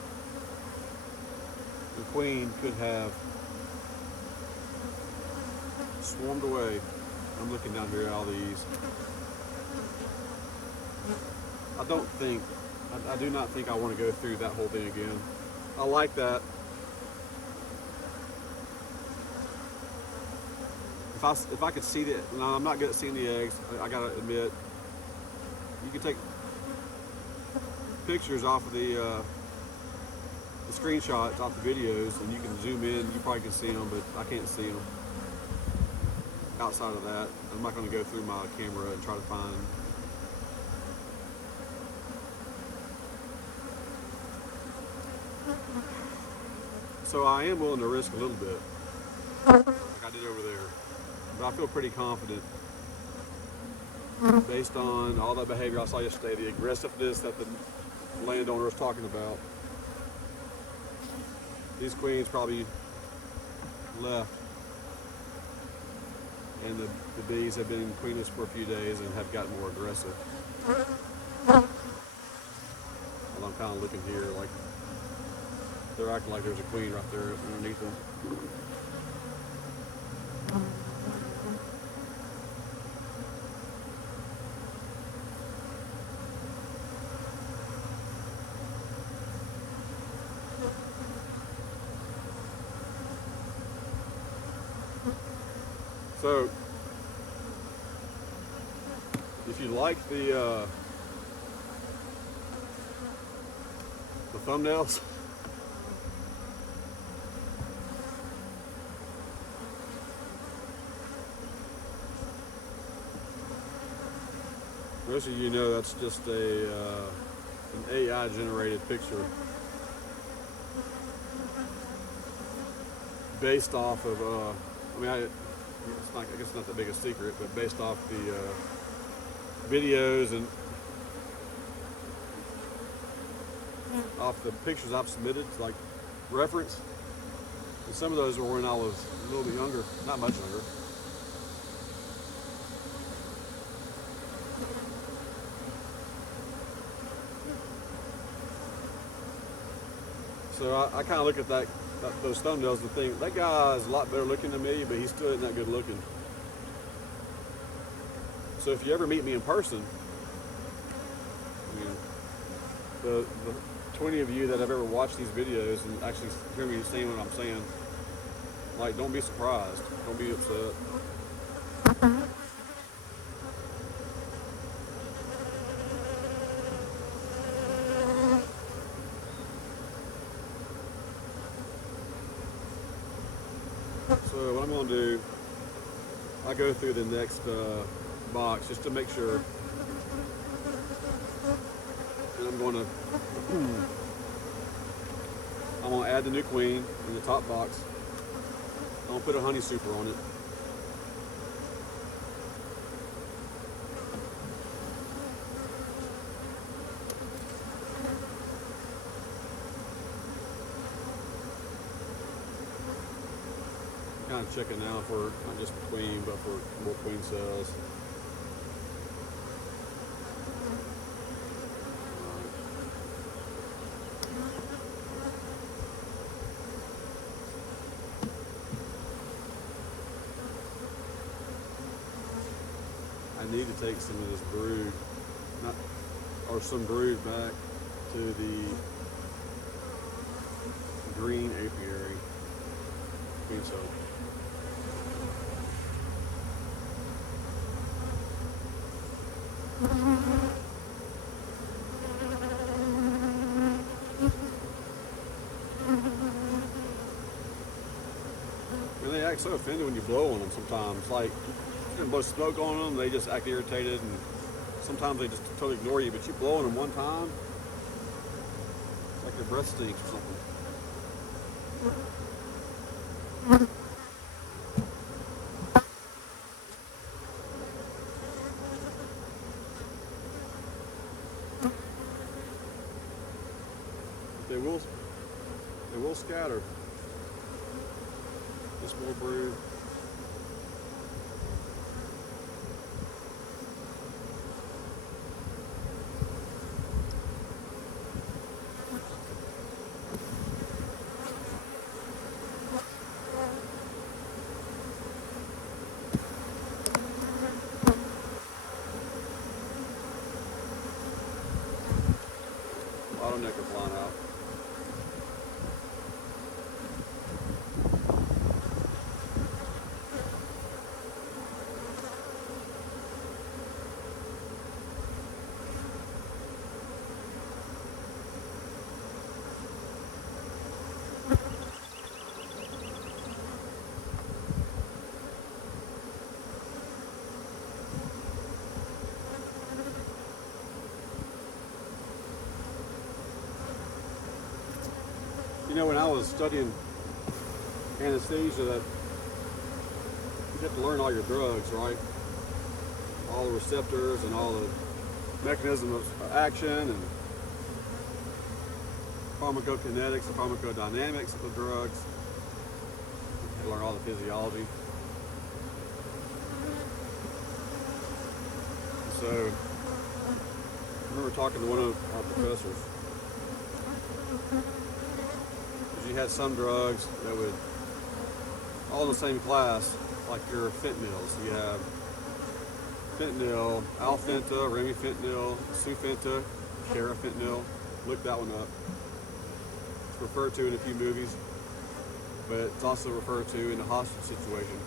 the queen could have swarmed away. I'm looking down here at all these. I do not think I want to go through that whole thing again. I like that. If I could see the, no, I'm not good at seeing the eggs. I gotta admit. You can take pictures off of the screenshots off the videos, and you can zoom in. You probably can see them, but I can't see them. Outside of that, I'm not going to go through my camera and try to find. So I am willing to risk a little bit, like I did over there. But I feel pretty confident based on all that behavior I saw yesterday, the aggressiveness that the landowner was talking about. These queens probably left, and the bees have been queenless for a few days and have gotten more aggressive. And I'm kind of looking here like they're acting like there's a queen right there underneath them. So, if you like the thumbnails, most of you know that's just an AI generated picture based off of I guess it's not the biggest secret, but based off the videos and off the pictures I've submitted, like reference. And some of those were when I was a little bit younger, not much younger. So I kind of look at those thumbnails and think, that guy is a lot better looking than me, but he still isn't that good looking. So if you ever meet me in person, I mean, the 20 of you that have ever watched these videos and actually hear me saying what I'm saying, like, don't be surprised, don't be upset. So what I'm going to do, I go through the next box just to make sure, and I'm going to add the new queen in the top box. I'm going to put a honey super on it. Kind of checking now for not just queen, but for more queen cells. I need to take some of this brood, some brood back to the green apiary queen cell. And they act so offended when you blow on them sometimes. Like, you can blow smoke on them, they just act irritated, and sometimes they just totally ignore you, but you blow on them one time, it's like their breath stinks or something. They will scatter. Just more brood. Bottleneck is flying out. You know, when I was studying anesthesia, that you have to learn all your drugs, right? All the receptors and all the mechanism of action and pharmacokinetics and pharmacodynamics of the drugs. You have to learn all the physiology. So, I remember talking to one of our professors. You had some drugs that would, all in the same class, like your fentanyls. You have fentanyl, alfenta, remifentanil, sufenta, carafentanil. Look that one up. It's referred to in a few movies, but it's also referred to in a hostage situation.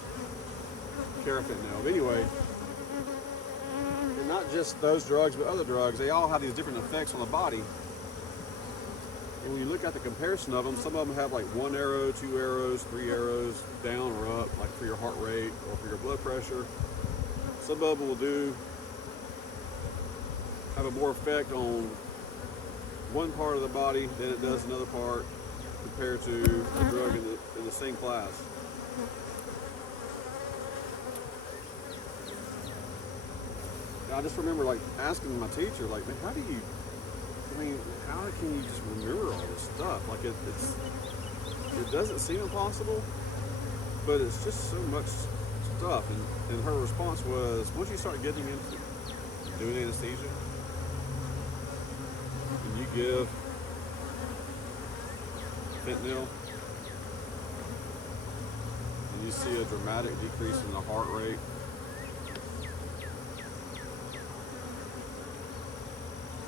Carafentanil. But anyway, not just those drugs, but other drugs, they all have these different effects on the body. And when you look at the comparison of them, some of them have like 1 arrow, 2 arrows, 3 arrows, down or up, like for your heart rate or for your blood pressure. Some of them will have a more effect on one part of the body than it does another part compared to a drug in the same class. And I just remember like asking my teacher, like, man, how can you just remember all this stuff? Like it doesn't seem impossible, but it's just so much stuff. And her response was, once you start getting into doing anesthesia, and you give fentanyl, and you see a dramatic decrease in the heart rate,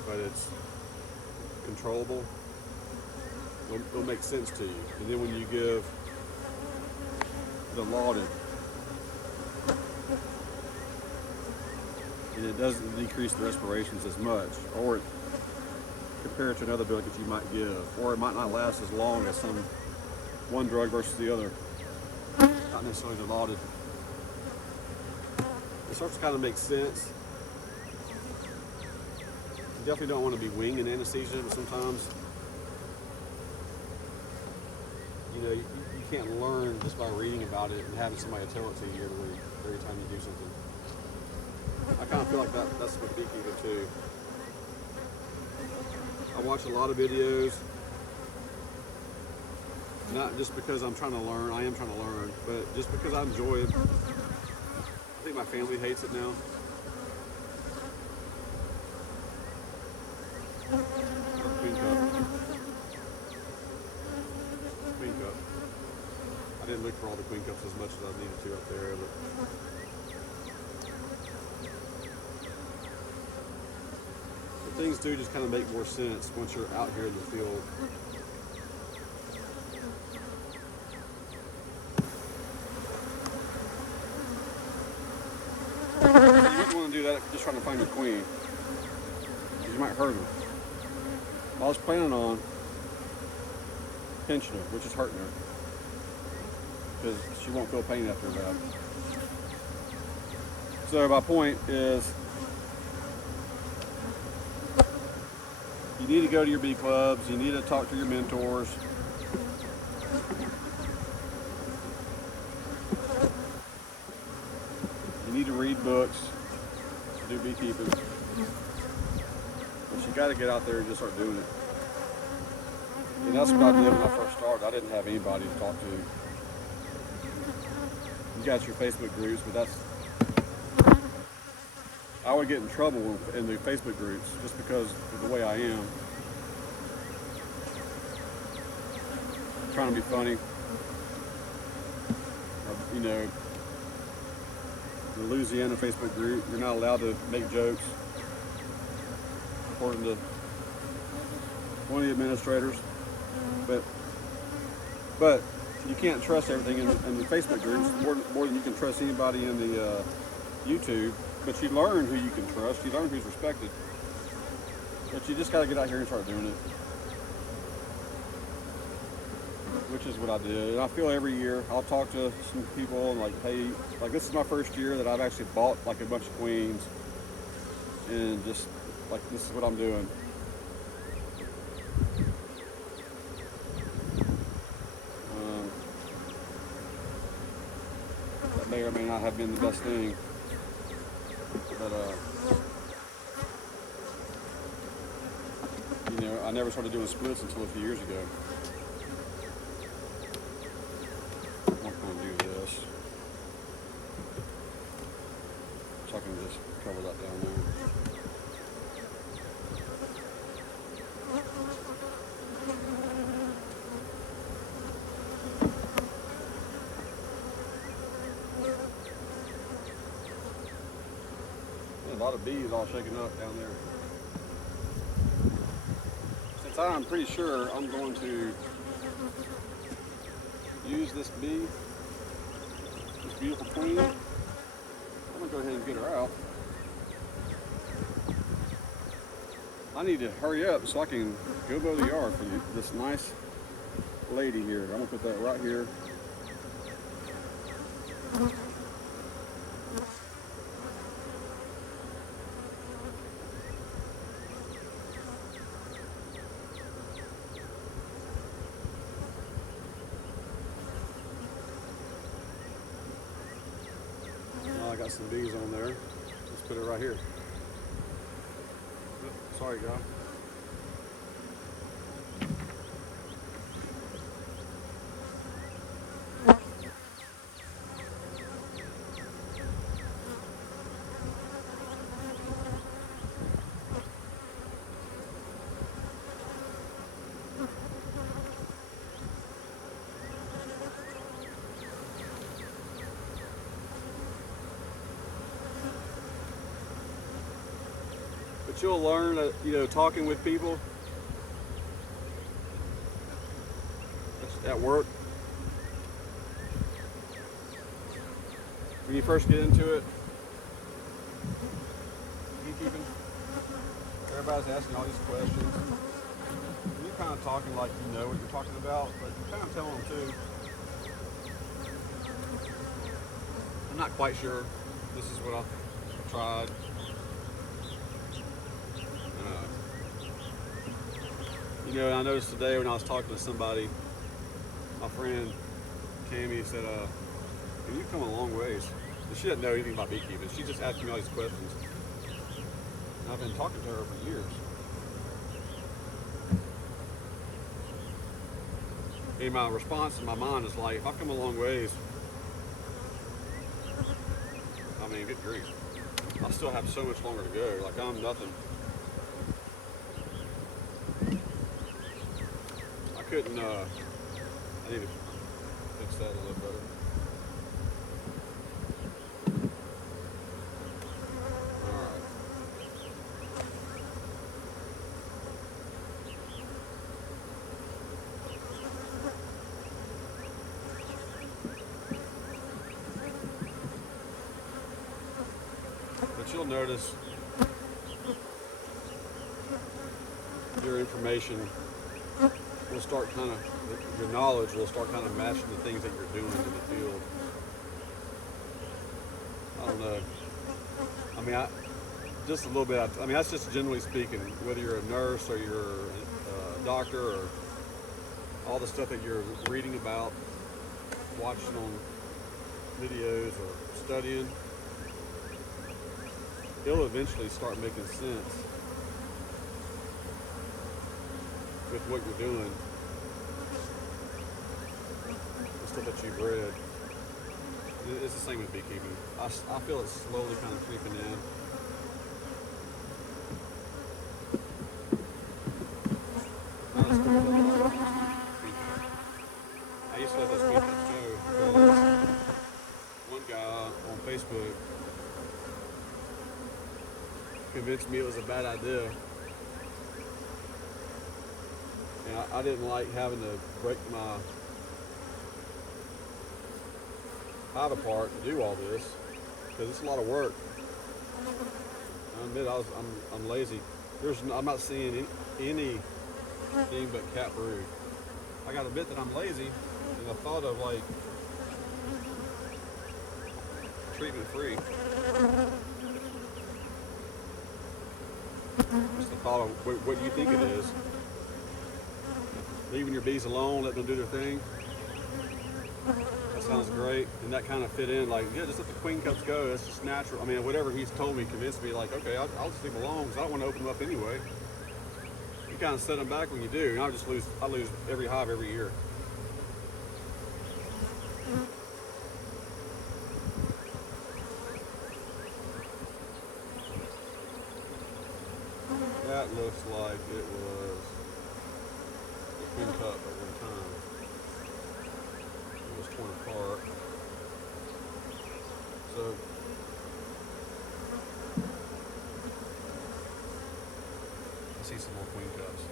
but it's controllable, it'll make sense to you. And then when you give the Laudin, and it doesn't decrease the respirations as much, or compared to another drug that you might give, or it might not last as long as one drug versus the other, not necessarily the Laudin. It starts to kind of make sense. You definitely don't want to be winging anesthesia, but sometimes, you know, you can't learn just by reading about it and having somebody tell it to you every time you do something. I kind of feel like that's with beekeeping too. I watch a lot of videos, not just because I'm trying to learn, I am trying to learn, but just because I enjoy it. I think my family hates it now. Queen cup. I didn't look for all the queen cups as much as I needed to up there, but things do just kind of make more sense once you're out here in the field. You wouldn't want to do that just trying to find your queen, because you might hurt her. I was planning on pinching her, which is hurting her, because she won't feel pain after that. So my point is, you need to go to your bee clubs, you need to talk to your mentors. books, do beekeeping. But you got to get out there and just start doing it. And that's what I did when I first started. I didn't have anybody to talk to. You got your Facebook groups, but that's, I would get in trouble in the Facebook groups just because of the way I am. I'm trying to be funny. You know, the Louisiana Facebook group, you're not allowed to make jokes, according to one of the administrators. But you can't trust everything in the Facebook groups more than you can trust anybody in the YouTube. But you learn who you can trust. You learn who's respected. But you just got to get out here and start doing it, which is what I did. And I feel every year I'll talk to some people and like, hey, like this is my first year that I've actually bought like a bunch of queens, and just like this is what I'm doing. That may or may not have been the best thing, but you know, I never started doing splits until a few years ago. I'm not going to do this, so I can just cover that down there. A lot of bees all shaking up down there. Since I'm pretty sure I'm going to use this bee, this beautiful queen, I'm going to go ahead and get her out. I need to hurry up so I can go mow the yard for this nice lady here. I'm going to put that right here. I got some bees on there. Let's put it right here. Sorry, guy. But you'll learn that, you know, talking with people at work, when you first get into it, beekeeping, everybody's asking all these questions. And you're kind of talking like you know what you're talking about, but you're kind of telling them too. I'm not quite sure. This is what I tried. You know, I noticed today when I was talking to somebody, my friend Tammy said, you've come a long ways. And she doesn't know anything about beekeeping. She just asked me all these questions. And I've been talking to her for years. And my response in my mind is like, if I've come a long ways, I mean, good grief. I still have so much longer to go. Like, I'm nothing. I couldn't, I need to fix that a little better. Alright. But you'll notice your information will start kind of, your knowledge will start kind of matching the things that you're doing in the field. I don't know. I mean, just a little bit. I mean, that's just generally speaking, whether you're a nurse or you're a doctor or all the stuff that you're reading about, watching on videos or studying. it'll eventually start making sense with what you're doing, the stuff that you've read. It's the same with beekeeping. I feel it's slowly kind of creeping in. I used to let those queen cups go because one guy on Facebook convinced me it was a bad idea. And I didn't like having to break my hive apart to do all this because it's a lot of work. I admit I'm lazy. I'm not seeing anything but cat brood. I gotta admit that I'm lazy, and the thought of like treatment free, just the thought of what do you think it is? Leaving your bees alone, letting them do their thing. That sounds great, and that kind of fit in. Like, yeah, just let the queen cups go. That's just natural. I mean, whatever he's told me convinced me. Like, okay, I'll just leave them alone because I don't want to open them up anyway. You kind of set them back when you do, and I lose every hive every year. That looks like it was the queen cup at one time. It was torn apart. So I see some more queen cups.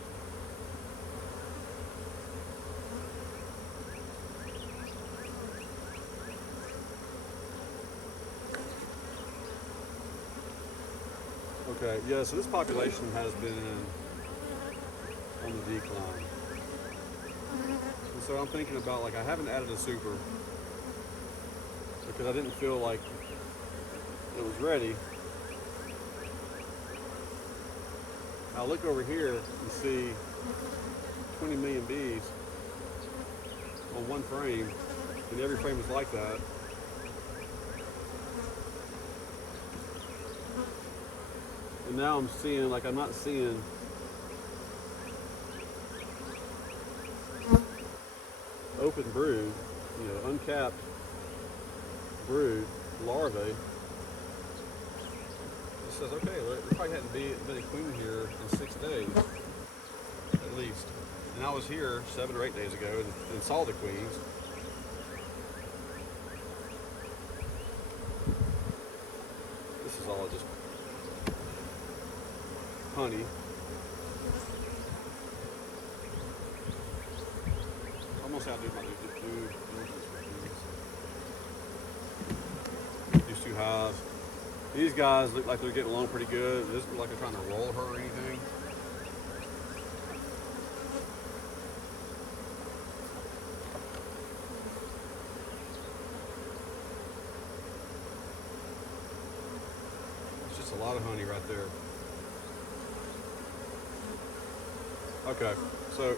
Okay, yeah, so this population has been on the decline. And so I'm thinking about, like, I haven't added a super because I didn't feel like it was ready. I'll look over here and see 20 million bees on one frame, and every frame is like that. And now I'm seeing, like, I'm not seeing open brood, you know, uncapped brood, larvae. It says, okay, well, there probably hadn't been a queen here in 6 days, at least. And I was here 7 or 8 days ago and saw the queens. This is all just honey. Almost how to do my these two hives. These guys look like they're getting along pretty good. This looks like they're trying to roll her or anything. It's just a lot of honey right there. Okay, so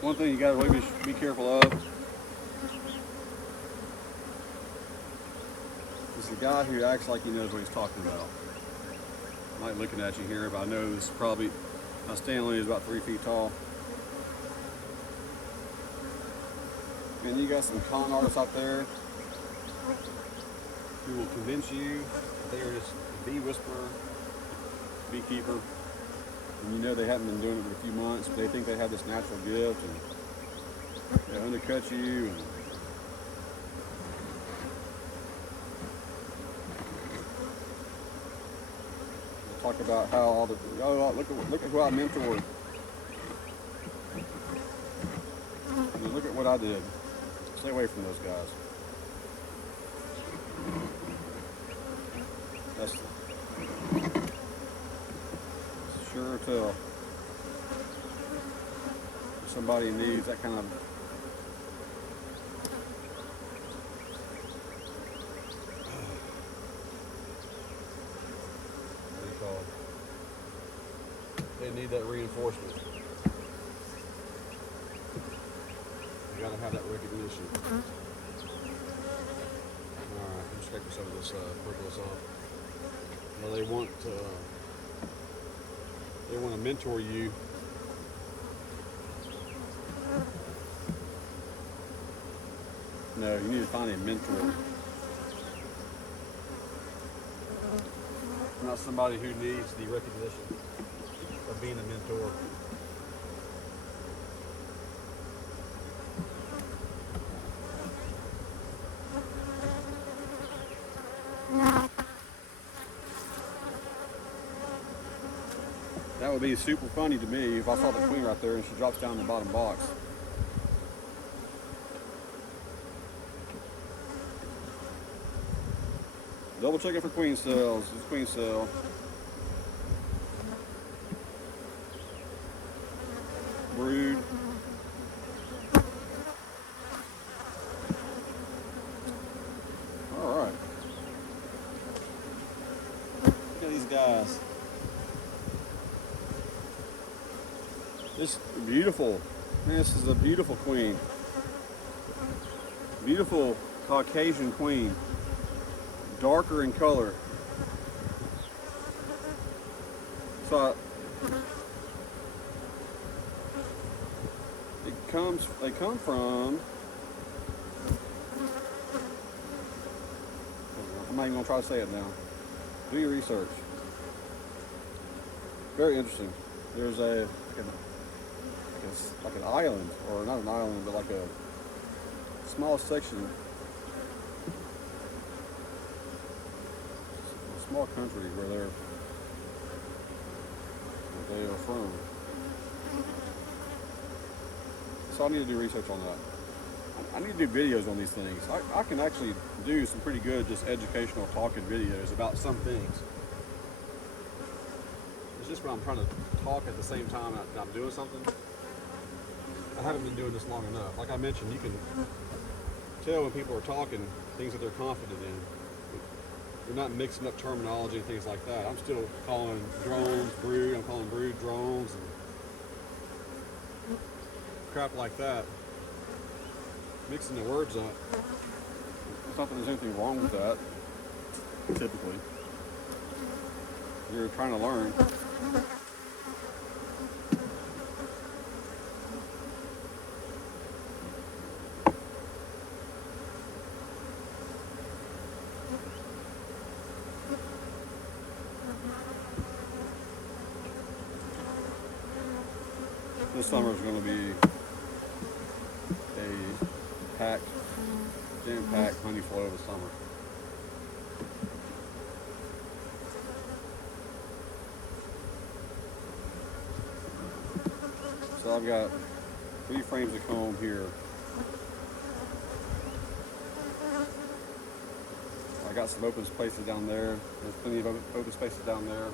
one thing you got to really be careful of is the guy who acts like he knows what he's talking about. I'm not looking at you here, but I know this is probably, my Stanley is about 3 feet tall. And you got some con artists out there who will convince you that they are just a bee whisperer, beekeeper. And you know they haven't been doing it for a few months, but they think they have this natural gift, and they undercut you. And talk about how all the look at who I mentored. I did. Stay away from those guys. That's sure tell. Somebody needs that kind of what do you call it? They need that reinforcement. You gotta have that recognition. Alright, I'm just scraping some of this prickles off. Now they want to mentor you. No, you need to find a mentor. Not somebody who needs the recognition of being a mentor. That would be super funny to me if I saw the queen right there and she drops down in the bottom box. Double checking for queen cells. This is queen cell. Brood. All right. Look at these guys. This is beautiful. Man, this is a beautiful queen. Beautiful Caucasian queen. Darker in color. So they come from, I'm not even gonna try to say it now. Do your research. Very interesting. There's like an island, or not an island, but like a small section, a small country where they are from. So I need to do research on that. I need to do videos on these things. I can actually do some pretty good just educational talking videos about some things. It's just when I'm trying to talk at the same time that I'm doing something. I haven't been doing this long enough. Like I mentioned, you can tell when people are talking things that they're confident in. They're not mixing up terminology and things like that. I'm still calling drones brood. I'm calling brood drones and crap like that. Mixing the words up. It's not that there's anything wrong with that, typically. You're trying to learn. This summer is going to be a jam-packed honey flow of the summer. So I've got 3 frames of comb here. I got some open spaces down there. There's plenty of open spaces down there.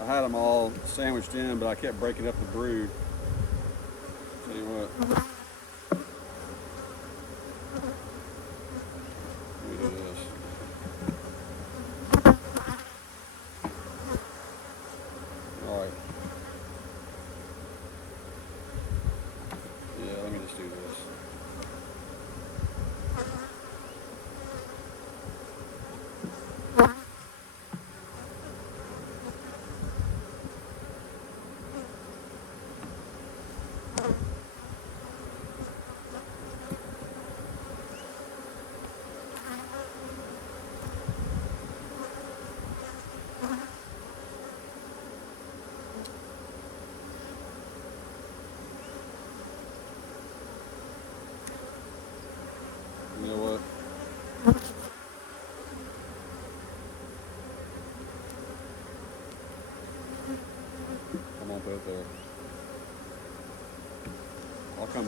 I had them all sandwiched in, but I kept breaking up the brood. Tell you what. Let me do this. All right. Yeah, let me just do this.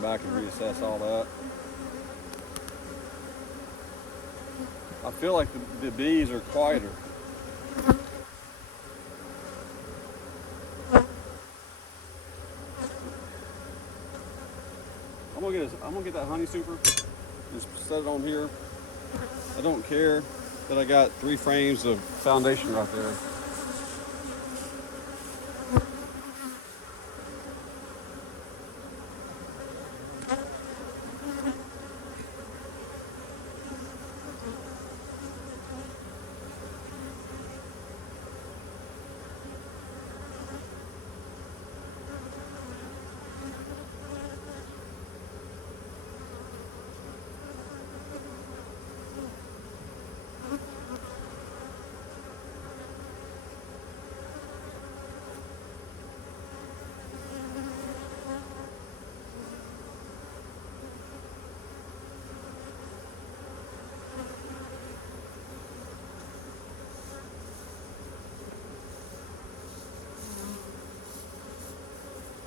come back and reassess all that. I feel like the bees are quieter. I'm gonna get that honey super, just set it on here. I don't care that I got 3 frames of foundation right there.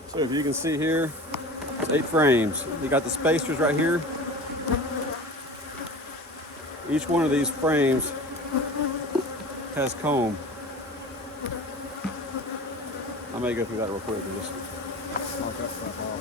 So if you can see here, it's 8 frames. You got the spacers right here. Each one of these frames has comb. I may go through that real quick and just mark that stuff off.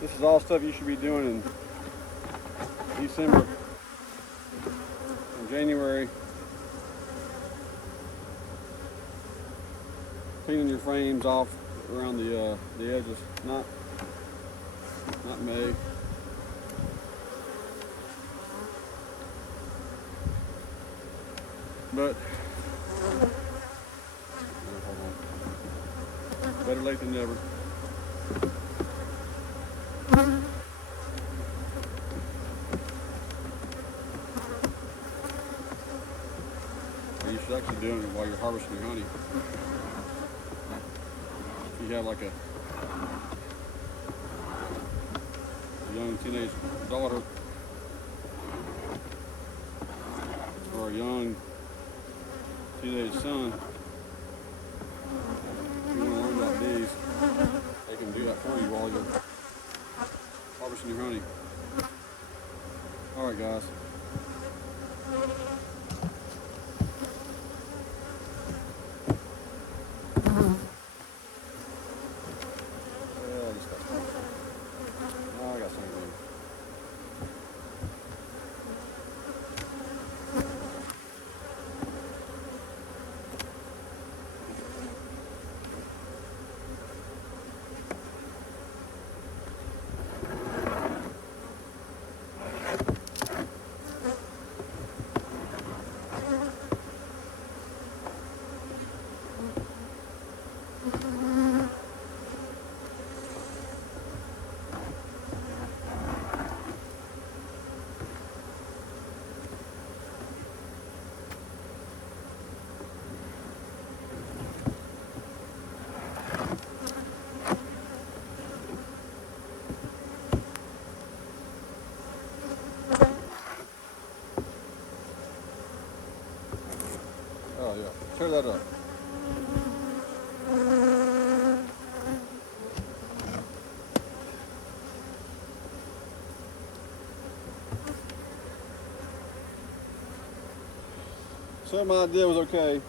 This is all stuff you should be doing in December and January. Cleaning your frames off around the edges, not May. But better late than never. You should actually do it while you're harvesting your honey. If you have like a young teenage daughter or a young teenage son, if you want to learn about bees, they can do that for you while you're harvesting your honey. All right, guys. Oh yeah, tear that up. So my idea was okay.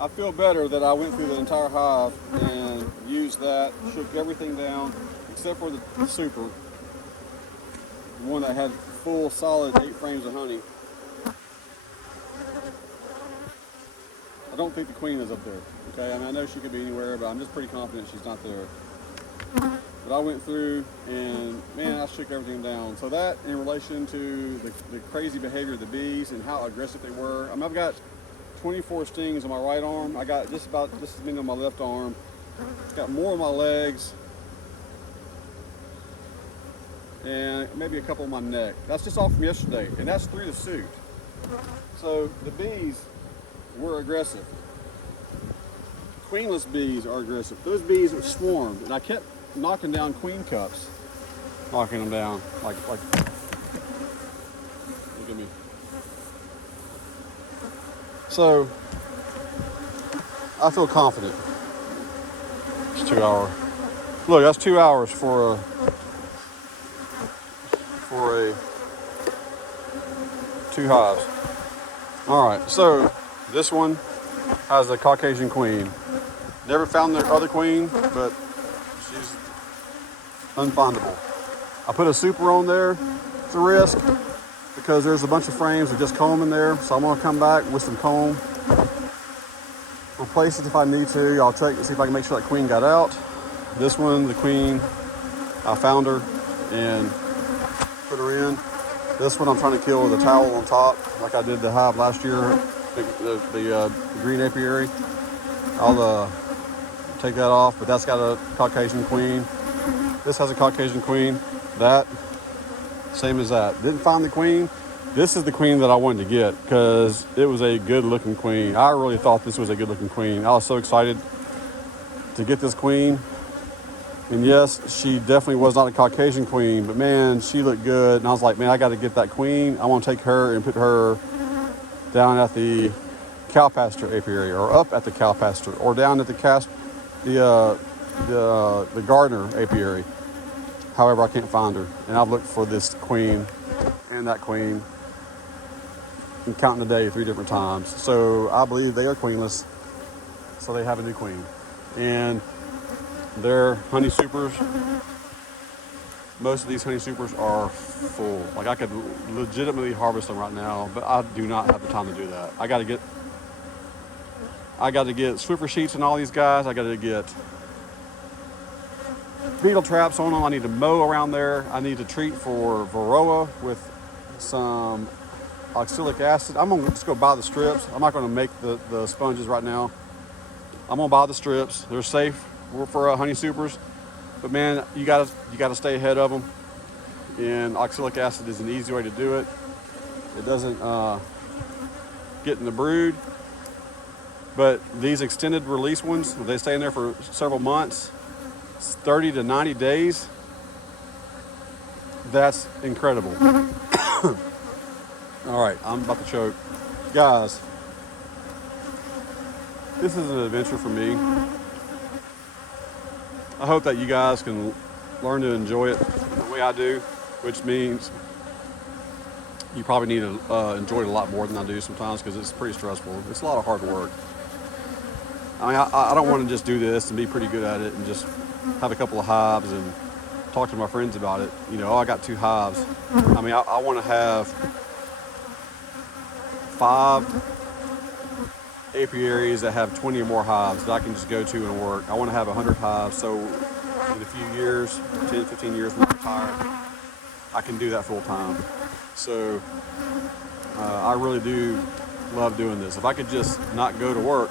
I feel better that I went through the entire hive and used that, shook everything down, except for the super, the one that had full solid 8 frames of honey. I don't think the queen is up there, okay? I mean, I know she could be anywhere, but I'm just pretty confident she's not there. But I went through and, man, I shook everything down. So that, in relation to the crazy behavior of the bees and how aggressive they were. I mean, I've got 24 stings on my right arm. I got just as many on my left arm. Got more on my legs and maybe a couple on my neck. That's just off from yesterday, and that's through the suit. So the bees were aggressive. Queenless bees are aggressive. Those bees swarmed, and I kept knocking down queen cups. Knocking them down, like, look at me. So, I feel confident. It's 2 hours. Look, that's 2 hours for a 2 hives. All right, so this one has a Caucasian queen. Never found the other queen, but she's unfindable. I put a super on there. It's a risk because there's a bunch of frames with just comb in there. So I'm gonna come back with some comb, replace it if I need to. I'll check and see if I can make sure that queen got out. This one, the queen, I found her and put her in. This one I'm trying to kill with a towel on top, like I did the hive last year, the green apiary. I'll take that off, but that's got a Caucasian queen. This has a Caucasian queen. That, same as that. Didn't find the queen. This is the queen that I wanted to get because it was a good looking queen. I really thought this was a good looking queen. I was so excited to get this queen. And yes, she definitely was not a Caucasian queen, but man, she looked good. And I was like, man, I got to get that queen. I want to take her and put her down at the cow pasture apiary, or up at the cow pasture, or down at the gardener apiary. However, I can't find her. And I've looked for this queen and that queen and counting the day 3 different times. So I believe they are queenless. So they have a new queen. And they're honey supers. Most of these honey supers are full. Like I could legitimately harvest them right now, but I do not have the time to do that. I got to get Swiffer sheets and all these guys. I got to get beetle traps on them. I need to mow around there. I need to treat for varroa with some oxalic acid. I'm gonna just go buy the strips. I'm not gonna make the sponges right now. I'm gonna buy the strips. They're safe for honey supers, but man, you gotta stay ahead of them. And oxalic acid is an easy way to do it. It doesn't get in the brood. But these extended release ones, they stay in there for several months, 30 to 90 days. That's incredible. All right, I'm about to choke. Guys, this is an adventure for me. I hope that you guys can learn to enjoy it the way I do, which means you probably need to enjoy it a lot more than I do sometimes because it's pretty stressful. It's a lot of hard work. I mean, I don't want to just do this and be pretty good at it and just have a couple of hives and talk to my friends about it. You know, oh, I got 2 hives. I mean, I want to have 5 apiaries that have 20 or more hives that I can just go to and work. I want to have 100 hives, so in a few years, 10, 15 years when I retire, I can do that full time. So I really do love doing this. If I could just not go to work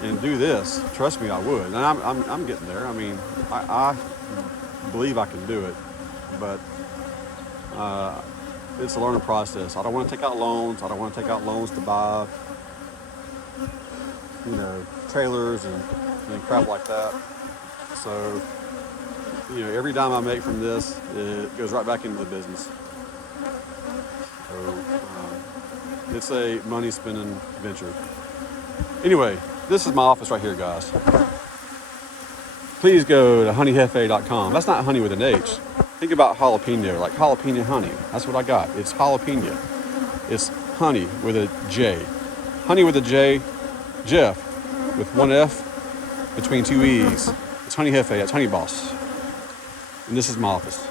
and do this, trust me, I would. And I'm getting there. I mean, I believe I can do it, but it's a learning process. I don't want to take out loans. I don't want to take out loans to buy, you know, trailers and crap like that. So, you know, every dime I make from this, it goes right back into the business. So, it's a money spending venture. Anyway, this is my office right here, guys. Please go to honeyhefe.com. That's not honey with an H. Think about jalapeno, like jalapeno honey. That's what I got. It's jalapeno. It's honey with a J. Honey with a J, Jeff with 1 F between 2 E's. It's Honey Hefe. It's Honey Boss. And this is my office.